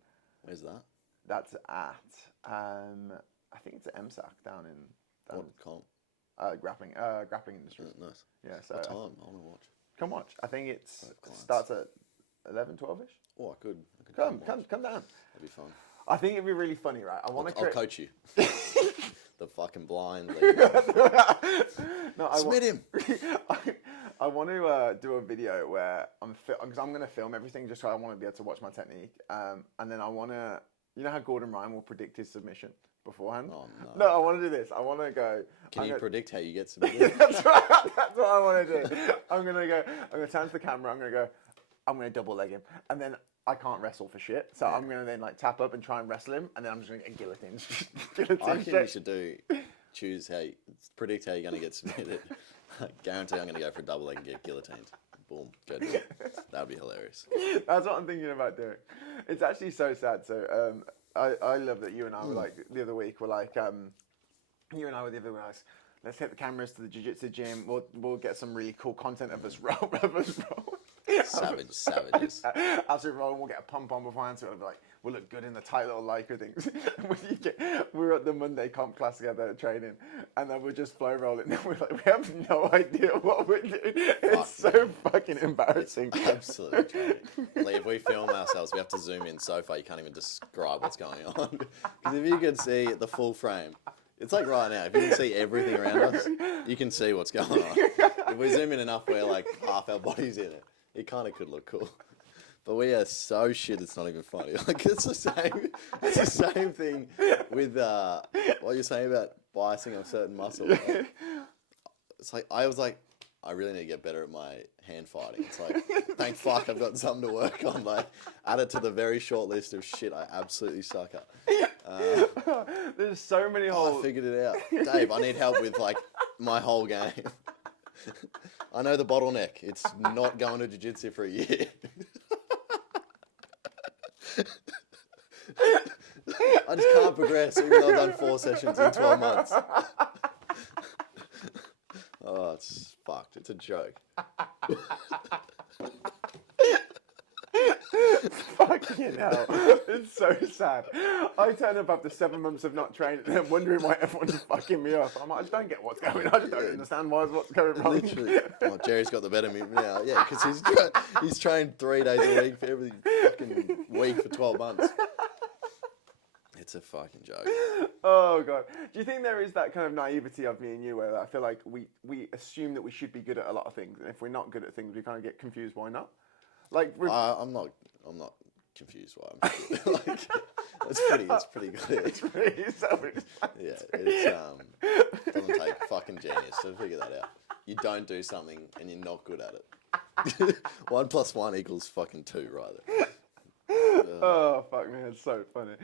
Where's that? That's at I think it's at MSAC down in What comp? grappling industry. Nice. Yeah, so What time? I want to watch. Come watch. I think it clients. starts at 11, 12ish. Oh, I could Come watch. down. That'd be fun. I think it'd be really funny, right? I'll coach you. The fucking blind. No, Submit him. I want to do a video where because I'm going to film everything just so I want to be able to watch my technique. And then I want to, you know how Gordon Ryan will predict his submission beforehand? Oh, no. No, I want to do this. I want to go. Can you predict how you get submitted? That's right. That's what I want to do. I'm going to turn to the camera. I'm going to double leg him. And then I can't wrestle for shit. So I'm going to then like tap up and try and wrestle him. And then I'm just going to get guillotined. I think we should predict how you're going to get submitted. Guarantee I'm going to go for a double leg and get guillotined. boom, go do it. That'd be hilarious. That's what I'm thinking about doing. It's actually so sad. So I love that you and I were like the other week. We're like you and I were the other week. Like, let's take the cameras to the jiu-jitsu gym. We'll get some really cool content of us roll. Savages. As we roll, we'll get a pump on beforehand. So it'll be like, we'll look good in the tight little Lycra things. We were at the Monday comp class together training, and then we're just flow rolling. And we're like, we have no idea what we're doing. It's so fucking embarrassing. Absolutely tragic. Like, if we film ourselves, we have to zoom in so far you can't even describe what's going on. Because if you could see the full frame, it's like right now. If you can see everything around us, you can see what's going on. If we zoom in enough where like half our body's in it, it kind of could look cool. But we are so shit, it's not even funny. Like it's the same thing with what you're saying about biasing a certain muscle. Like, it's like I was like, I really need to get better at my hand fighting. It's like, thank fuck I've got something to work on. Like, add it to the very short list of shit I absolutely suck at. There's so many holes. I figured it out. Dave, I need help with like my whole game. I know the bottleneck. It's not going to jiu-jitsu for a year. I just can't progress even though I've done 4 sessions in 12 months. Oh, it's fucked. It's a joke. Fucking hell. It's so sad. I turn up after 7 months of not training and I'm wondering why everyone's fucking me off. I'm like, I just don't get what's going on. I just don't understand what's going wrong. Literally. Oh, Jerry's got the better of me now. Yeah, because he's trained 3 days a week for every fucking week for 12 months. It's a fucking joke. Oh, God. Do you think there is that kind of naivety of me and you where I feel like we assume that we should be good at a lot of things, and if we're not good at things, we kind of get confused why not? Like, I'm not confused why I'm good. Like, it's pretty good. It's pretty self-explanatory. Yeah, it doesn't take fucking genius to figure that out. You don't do something and you're not good at it. 1 + 1 = fucking 2, right there. Oh, fuck me, it's so funny.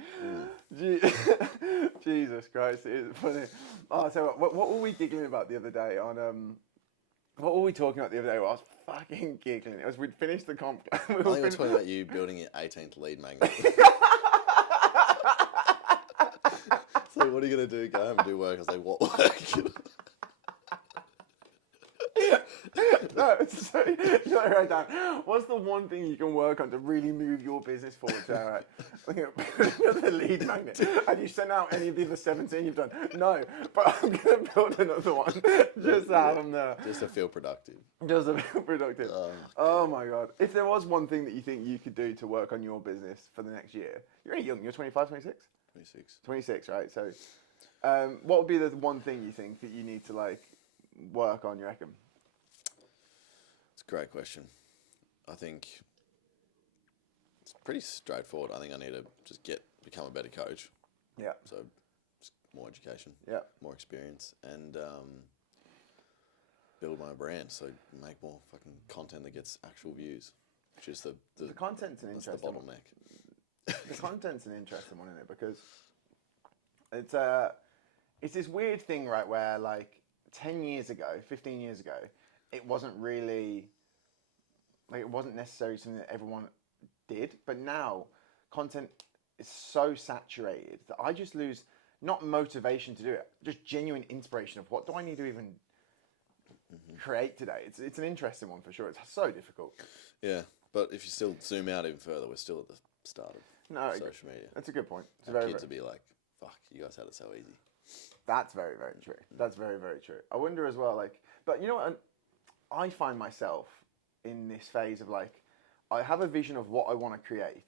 Jesus Christ, it is funny. Oh, so what were we giggling about the other day on, what were we talking about the other day? Well, I was fucking giggling. It was, we'd finished the comp. I think we were talking about you building your 18th lead magnet. So what are you going to do? Go home and do work? I was like, what work? No, so, you know, write down, what's the one thing you can work on to really move your business forward? So, right, another lead magnet. Have you sent out any of the other 17 you've done? No, but I'm going to build another one just to have them there. Just to feel productive. Just to feel productive. Oh my God. If there was one thing that you think you could do to work on your business for the next year, you're only young, you're 25, 26? 26. 26, right? So, what would be the one thing you think that you need to like work on, you reckon? It's a great question. I think it's pretty straightforward. I think I need to just become a better coach. Yeah. So just more education. Yeah. More experience and build my brand. So make more fucking content that gets actual views. Which is the content's an that's interesting the bottleneck. The content's an interesting one, isn't it? Because it's this weird thing, right, where like 10 years ago, 15 years ago, it wasn't really, like, it wasn't necessarily something that everyone did. But now, content is so saturated that I just lose, not motivation to do it, just genuine inspiration of what do I need to even create today. It's an interesting one for sure. It's so difficult. Yeah, but if you still zoom out even further, we're still at the start of social media. That's a good point. Our kids would be like, fuck, you guys had it so easy. That's very, very true. That's very, very true. I wonder as well, like, but you know what? I find myself in this phase of like, I have a vision of what I want to create.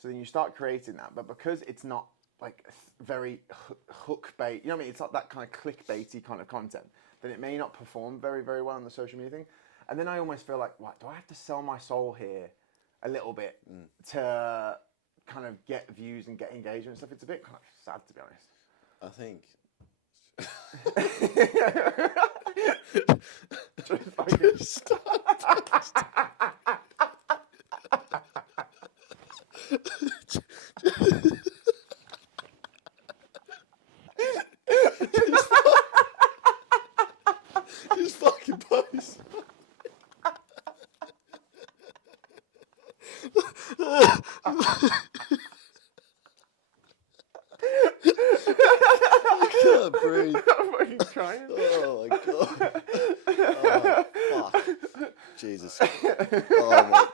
So then you start creating that, but because it's not like very hook bait, you know what I mean? It's not that kind of clickbaity kind of content, then it may not perform very, very well on the social media thing. And then I almost feel like, what, do I have to sell my soul here a little bit to kind of get views and get engagement and stuff? It's a bit kind of sad, to be honest. I think. Just fucking post. I can't breathe. I'm fucking crying. Oh my god. Oh, fuck. Jesus. Oh my.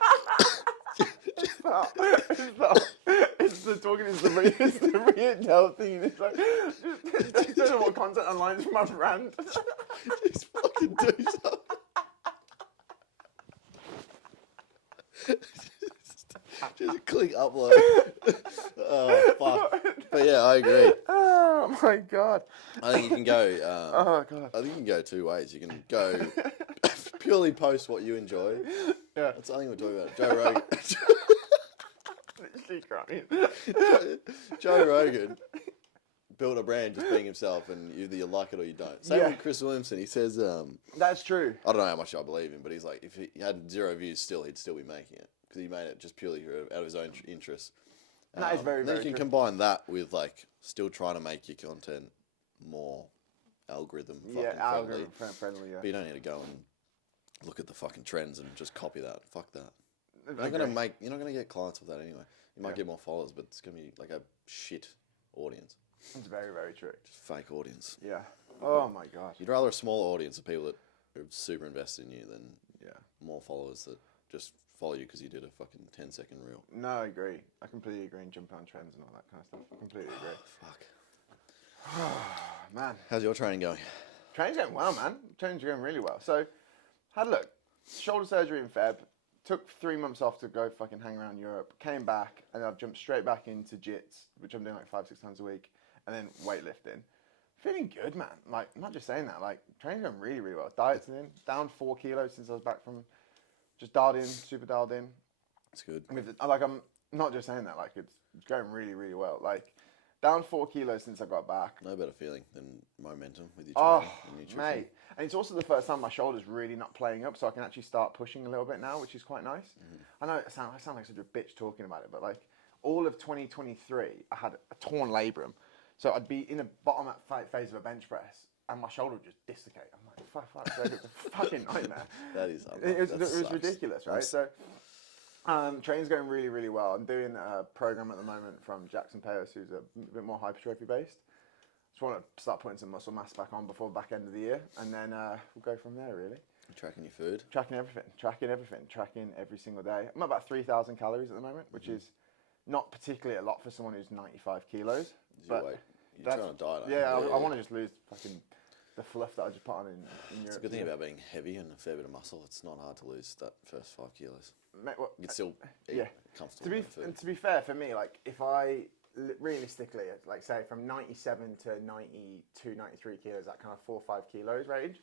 It's the talking. It's the reintel thing. It's like just don't know what content aligns with my brand. Just fucking do something. Just click upload. Oh fuck. But yeah, I agree. Oh my god. I think you can go. Oh god. I think you can go two ways. You can go purely post what you enjoy. Yeah. That's something we're talking about. Joe Rogan. Literally crying. Joe Rogan built a brand just being himself, and either you like it or you don't. Same with Chris Williamson. He says, That's true. I don't know how much I believe him, but he's like, if he had 0 views still, he'd still be making it because he made it just purely out of his own interest. That is very, then very you can true. combine that with like still trying to make your content more algorithm friendly. Friendly. Yeah. But you don't need to go and look at the fucking trends and just copy that. Fuck that. You're not gonna get clients with that anyway. You might get more followers, but it's gonna be like a shit audience. It's very, very true. Just fake audience. Yeah. Oh my gosh. You'd rather a smaller audience of people that are super invested in you than more followers that just follow you because you did a fucking 10-second reel. No, I agree. I completely agree and jump on trends and all that kind of stuff. I completely agree. Fuck. Man. How's your training going? Training's going well, man. Training's going really well. So, had a look. Shoulder surgery in Feb. Took 3 months off to go fucking hang around Europe. Came back and I've jumped straight back into jits, which I'm doing like 5-6 times a week, and then weightlifting. Feeling good, man. Like, I'm not just saying that. Like, training's going really, really well. Diet's in. Down 4 kilos since I was back from. Just dialed in, super dialed in. It's good. I'm not just saying that. Like, it's going really, really well. Like, down 4 kilos since I got back. No better feeling than momentum with your training and nutrition. Mate. And it's also the first time my shoulder's really not playing up, so I can actually start pushing a little bit now, which is quite nice. Mm-hmm. I know I sound like such a bitch talking about it, but like all of 2023, I had a torn labrum. So I'd be in the bottom phase of a bench press, and my shoulder would just dislocate. I'm like, fuck, it's a fucking nightmare. That is It was ridiculous, right? So training's going really, really well. I'm doing a program at the moment from Jackson Payos, who's a bit more hypertrophy based. Just want to start putting some muscle mass back on before the back end of the year, and then we'll go from there, really. Tracking your food? Tracking everything. Tracking every single day. I'm at about 3,000 calories at the moment, which is not particularly a lot for someone who's 95 kilos. You're trying to diet, aren't you? I want to just lose fucking the fluff that I just put on in Europe. It's a good thing about being heavy and a fair bit of muscle. It's not hard to lose that first 5 kilos. Mate, well, You can still eat comfortable with food. To be fair, for me, like, if I realistically, like, say from 97 to 92, 93 kilos, that kind of 4 or 5 kilos range,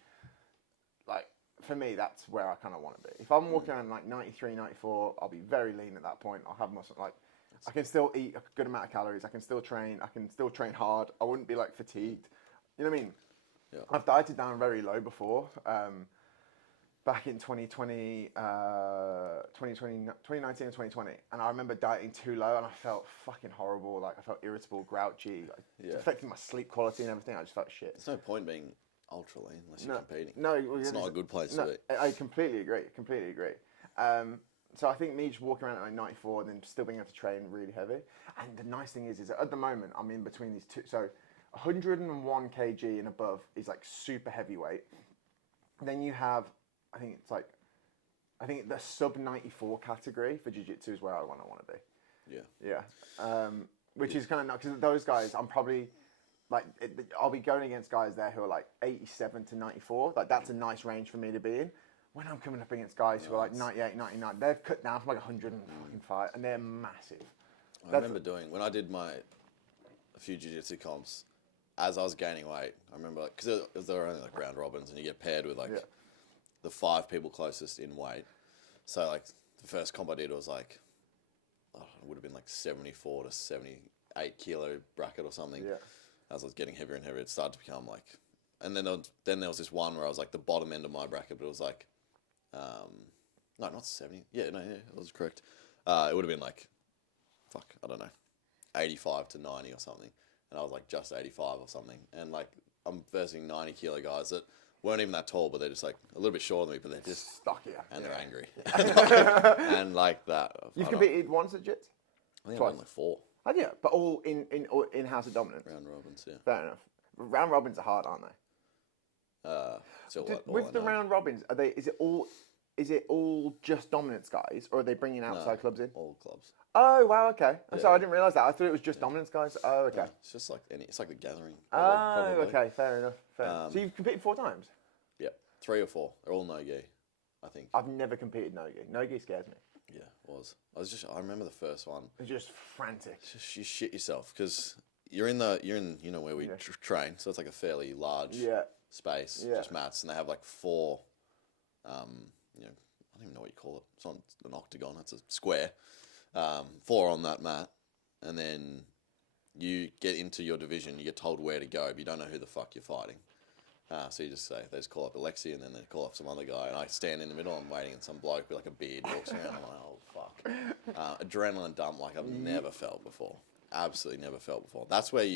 like, for me, that's where I kind of want to be. If I'm walking around like 93, 94, I'll be very lean at that point. I'll have muscle, like, I can still eat a good amount of calories. I can still train. I can still train hard. I wouldn't be like fatigued. You know what I mean? Yeah. I've dieted down very low before. Back in 2019 and 2020. And I remember dieting too low and I felt fucking horrible. Like, I felt irritable, grouchy. Like, it affected my sleep quality and everything. I just felt shit. There's no point being ultra lean unless you're competing. No, it's not a good place to be. I completely agree. So I think me just walking around at like 94 and then still being able to train really heavy. And the nice thing is at the moment I'm in between these two. So 101 kg and above is like super heavyweight. Then you have, I think the sub 94 category for jiu-jitsu is where I want to be. Yeah. Which is kind of not, because those guys, I'm probably like, I'll be going against guys there who are like 87 to 94. Like, that's a nice range for me to be in. When I'm coming up against guys who are like 98, 99, they've cut down from like 105 and they're massive. I remember when I did a few jiu-jitsu comps, as I was gaining weight, I remember, because there were only like round robins and you get paired with like the 5 people closest in weight. So like the first comp I did was like, it would have been like 74 to 78 kilo bracket or something. Yeah. As I was getting heavier and heavier, it started to become like, and then there was this one where I was like the bottom end of my bracket, but it was like, no, not 70. Yeah, that was correct. It would have been like, I don't know, 85 to 90 or something. And I was like just 85 or something. And like, I'm versing 90 kilo guys that weren't even that tall, but they're just like a little bit shorter than me, but they're just stuck here. And they're angry. And like that. You've competed once at Jits? I think I've Twice. done like 4 Have you? But all in House of Dominance. round robins. Yeah. Fair enough. Round robins are hard, aren't they? So With the round robins, are they? Is it all just dominance guys, or are they bringing outside clubs in? All clubs. Oh wow, okay. I'm Yeah. sorry, I didn't realise that. I thought it was just dominance guys. Oh okay. It's just like it's like the gathering. Oh probably. okay, fair enough. So you've competed 4 times? Yeah, 3 or 4. They're all no-gi, I think. I've never competed no-gi. No-gi scares me. Yeah, I remember the first one. It's just frantic. It's just, you shit yourself because you're in where we train, so it's like a fairly large space, just mats, and they have like 4, I don't even know what you call it. It's not an octagon; it's a square. 4 on that mat, and then you get into your division. You get told where to go, but you don't know who the fuck you're fighting. So you just they just call up Alexei, and then they call up some other guy, and I stand in the middle. I'm waiting, and some bloke with like a beard walks around. I'm like, oh fuck, adrenaline dump like I've never felt before. Absolutely never felt before. That's where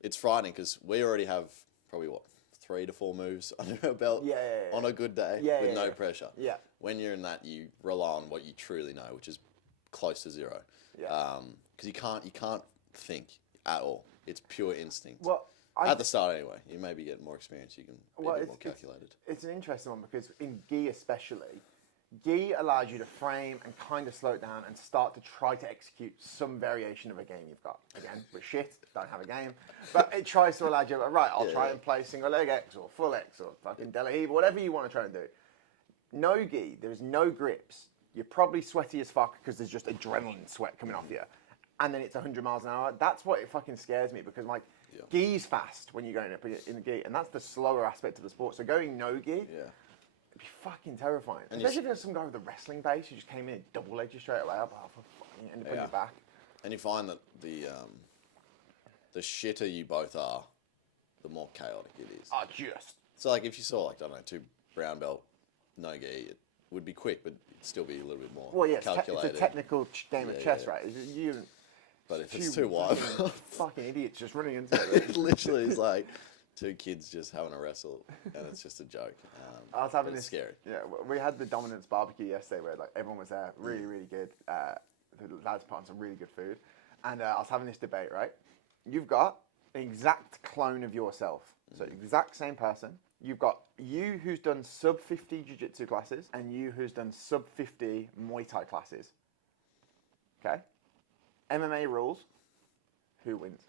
it's frightening because we already have probably 3 to 4 moves under our belt on a good day with no pressure. Yeah. When you're in that, you rely on what you truly know, which is close to 0. Yeah. Because you can't think at all. It's pure instinct. Well, at the start anyway. You maybe get more experience. You can be a bit more calculated. It's an interesting one because in gi especially, gi allows you to frame and kind of slow it down and start to try to execute some variation of a game you've got. Again, we're shit, don't have a game. But it tries to allow you, right, I'll try and play single leg X or full X or fucking Delahiva, whatever you want to try and do. No gi, there's no grips. You're probably sweaty as fuck because there's just adrenaline sweat coming off you. And then it's 100 miles an hour. That's what it fucking scares me because like gi's fast when you're going up in the gi, and that's the slower aspect of the sport. So going no gi, it'd be fucking terrifying. And especially if there's some guy with a wrestling base who just came in and double-legged you straight away. And end up on your back. And you find that the shitter you both are, the more chaotic it is. Oh, just. So like if you saw like, I don't know, 2 brown belt no gi, it would be quick, but it'd still be a little bit more calculated. It's a technical game of chess, right? But if it's too wide, fucking idiots just running into it. It literally is like 2 kids just having a wrestle, and it's just a joke. I was having this scary. Yeah, we had the Dominance barbecue yesterday, where like everyone was there, really, really good. The lads put on some really good food, and I was having this debate. Right, you've got an exact clone of yourself, so exact same person. You've got you who's done sub 50 jiu-jitsu classes, and you who's done sub 50 Muay Thai classes. Okay. MMA rules, who wins?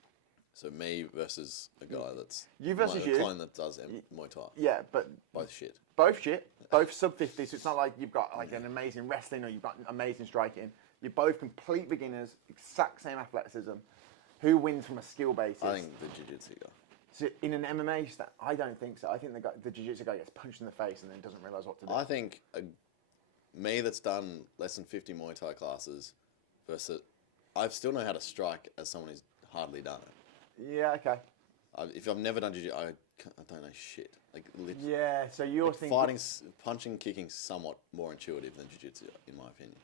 So me versus a guy that's you versus you, clone that does Muay Thai. Yeah, but both shit. Both shit. Both sub 50. So it's not like you've got like an amazing wrestling or you've got amazing striking. You're both complete beginners, exact same athleticism. Who wins from a skill basis? I think the jiu-jitsu guy. So in an MMA, I don't think so. I think the jiu-jitsu guy gets punched in the face and then doesn't realise what to do. I think me that's done less than 50 Muay Thai classes versus I still know how to strike as someone who's hardly done it. Yeah, okay. If I've never done jiu-jitsu, I don't know shit. Like literally. Yeah, so you're thinking fighting, punching, kicking, somewhat more intuitive than jiu-jitsu, in my opinion.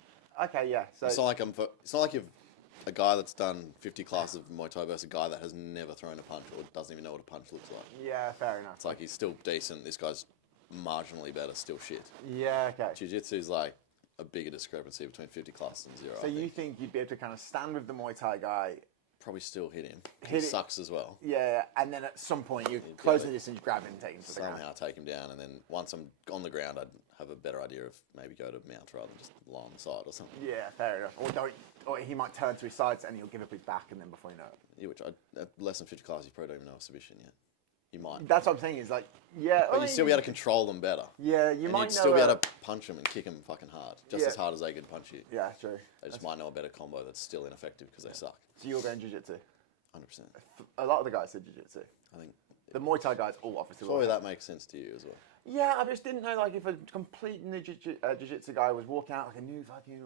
Okay, yeah. So it's not like you've a guy that's done 50 classes of Muay Thai versus a guy that has never thrown a punch or doesn't even know what a punch looks like. Yeah, fair enough. It's like he's still decent. This guy's marginally better, still shit. Yeah, okay. Jiu-jitsu is like a bigger discrepancy between 50 classes and 0. So you think you'd be able to kind of stand with the Muay Thai guy? Probably still hit him. He sucks as well. Yeah, and then at some point you close the distance, you grab him and take him to the ground. Somehow take him down, and then once I'm on the ground, I'd have a better idea of maybe go to mount rather than just lie on the side or something. Yeah, fair enough. Or he might turn to his sides and he'll give up his back, and then before you know it. Yeah, which at less than 50 classes, you probably don't even know a submission yet. You might. That's what I'm saying. Is like, yeah. But you still be able to control them better. Yeah, you might you'd still be able to punch them and kick them fucking hard, just as hard as they could punch you. Yeah, true. They just might know a better combo that's still ineffective because they suck. So you're going jiu-jitsu? 100%. A lot of the guys said jiu-jitsu. I think the Muay Thai guys all obviously. Surely that makes sense to you as well. Yeah, I just didn't know like if a complete new jiu-jitsu guy was walking out like a new fucking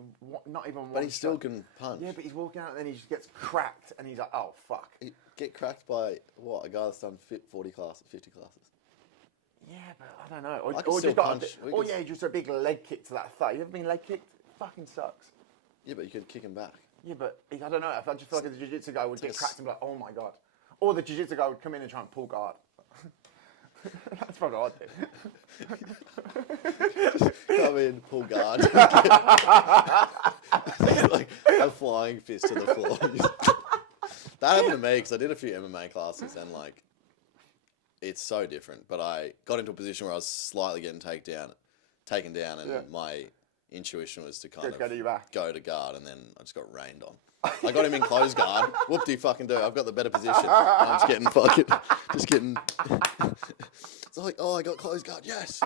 not even. But he still can punch. Yeah, but he's walking out and then he just gets cracked and he's like, oh fuck. He get cracked by what? A guy that's done 40 classes, 50 classes. Yeah, but I don't know. Or just got just a big leg kick to that thigh. You ever been leg kicked? It fucking sucks. Yeah, but you could kick him back. Yeah, but I don't know. I just feel like the jiu-jitsu guy would get cracked and be like, oh my god. Or the jiu-jitsu guy would come in and try and pull guard. That's probably what I'd do. Come in, pull guard. Like, have flying fist to the floor. That happened to me because I did a few MMA classes and like, it's so different. But I got into a position where I was slightly getting taken down, and my intuition was to kind of go to guard, and then I just got rained on. I got him in close guard. Whoop-de fucking do. I've got the better position. And I'm just getting. It's like, oh, I got close guard. Yes.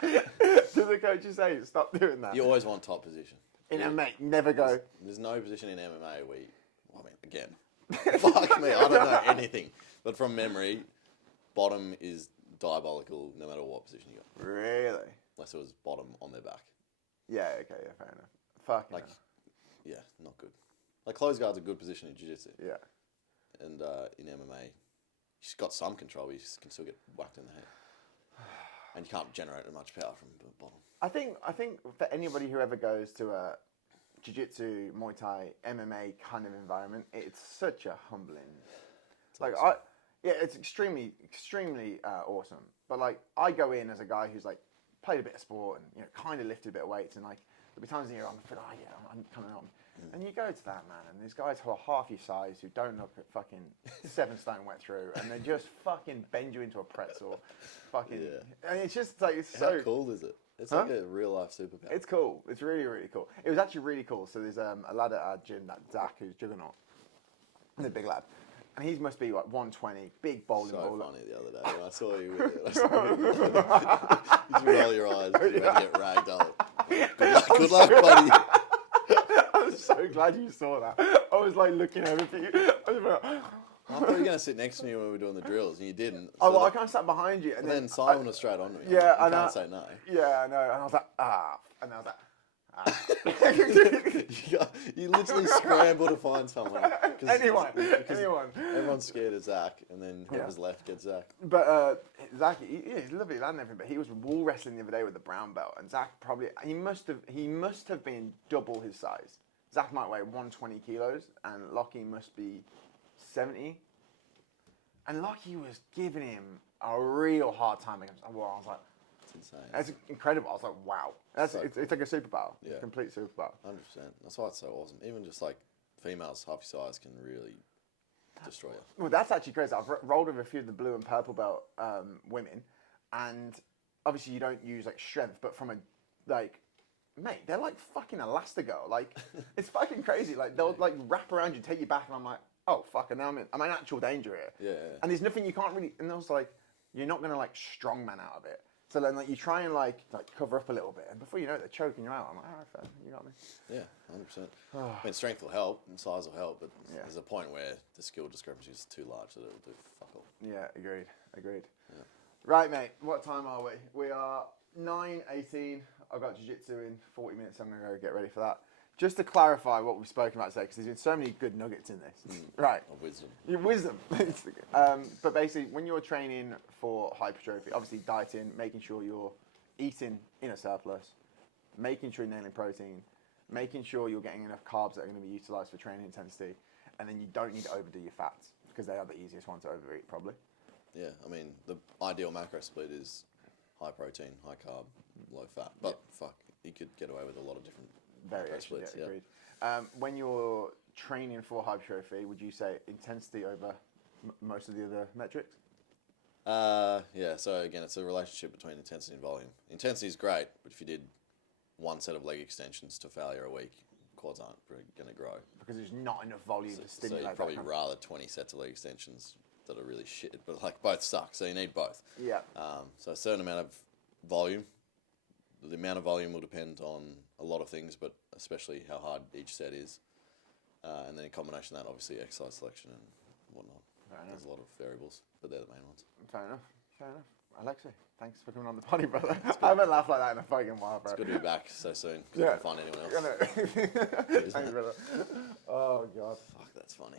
Do the coaches say stop doing that? You always want top position. In MMA, never go. There's no position in MMA where again, fuck me, I don't know anything. But from memory, bottom is diabolical no matter what position you got. Really? Unless it was bottom on their back. Yeah, okay, yeah, fair enough. Fuck like, yeah, not good. Like close guard's a good position in jiu-jitsu. Yeah. And in MMA, you've got some control, but you can still get whacked in the head. And you can't generate much power from the bottom. I think for anybody who ever goes to a jiu-jitsu, Muay Thai, MMA kind of environment, it's such a humbling. It's like awesome. It's extremely awesome. But like I go in as a guy who's like played a bit of sport and kind of lifted a bit of weights, and like there'll be times in the year I'm coming on, and you go to that, man, and there's guys who are half your size who don't look at fucking 7 stone wet through, and they just fucking bend you into a pretzel, fucking. Yeah. And it's just like How cool is it? It's like a real life superpower. It's cool. It's really, really cool. It was actually really cool. So there's a lad at our gym, that Zach, who's Juggernaut, the big lad. And he must be like 120, big bowling ball. So funny the other day when I saw you with it. You just roll your eyes. You're about to get ragged up. Good luck, buddy. I was so glad you saw that. I was like looking over to you. I was like, I thought you were going to sit next to me when we were doing the drills, and you didn't. So I kind of sat behind you. And then Simon was straight on me. Yeah, I can't say no. Yeah, I know. And I was like, ah. And I was like, you literally scramble to find someone. Anyone. Everyone's scared of Zach, and then whoever's left gets Zach. But Zach, he's a lovely lad and everything, but he was wall wrestling the other day with the brown belt, and Zach he must have been double his size. Zach might weigh 120 kilos, and Lockie must be 70. And Lockie was giving him a real hard time against him. I was like, insane. That's incredible. I was like, wow. It's like a superpower. Yeah. It's a complete superpower. 100%. That's why it's so awesome. Even just like females half your size can really destroy you. Well, that's actually crazy. I've rolled with a few of the blue and purple belt women, and obviously you don't use like strength, but from a like, mate, they're like fucking Elastigirl. Like, it's fucking crazy. Like they'll like wrap around you, take you back, and I'm like, oh fuck, and now I'm in actual danger here. Yeah. And there's nothing you can't really. And I was like, you're not gonna like strongman out of it. So then, like, you try and like cover up a little bit, and before you know it, they're choking you out. I'm like, all right, fair, you got me. Yeah, 100%. I mean, strength will help, and size will help, but there's a point where the skill discrepancy is too large that it'll do fuck all. Yeah, agreed. Yeah. Right, mate. What time are we? We are 9:18. I've got jiu-jitsu in 40 minutes. I'm gonna go get ready for that. Just to clarify what we've spoken about today, because there's been so many good nuggets in this. Right. Of wisdom. Your wisdom. But basically, when you're training for hypertrophy, obviously dieting, making sure you're eating in a surplus, making sure you're nailing protein, making sure you're getting enough carbs that are going to be utilized for training intensity, and then you don't need to overdo your fats, because they are the easiest one to overeat, probably. Yeah, I mean, the ideal macro split is high protein, high carb, low fat. But fuck, you could get away with a lot of different variation. Yeah, agreed. When you're training for hypertrophy, would you say intensity over most of the other metrics? Yeah, so again, it's a relationship between intensity and volume. Intensity is great, but if you did one set of leg extensions to failure a week, quads aren't going to grow. Because there's not enough volume to stimulate. So you'd probably rather 20 sets of leg extensions that are really shit, but like both suck, so you need both. Yeah. So a certain amount of volume. The amount of volume will depend on a lot of things, but especially how hard each set is. And then in combination of that, obviously exercise selection and whatnot. There's a lot of variables, but they're the main ones. Fair enough. Alexei, thanks for coming on the potty, brother. I haven't laughed like that in a fucking while, bro. It's good to be back so soon, because I can't find anyone else. Thanks, brother. Oh, God. Fuck, that's funny.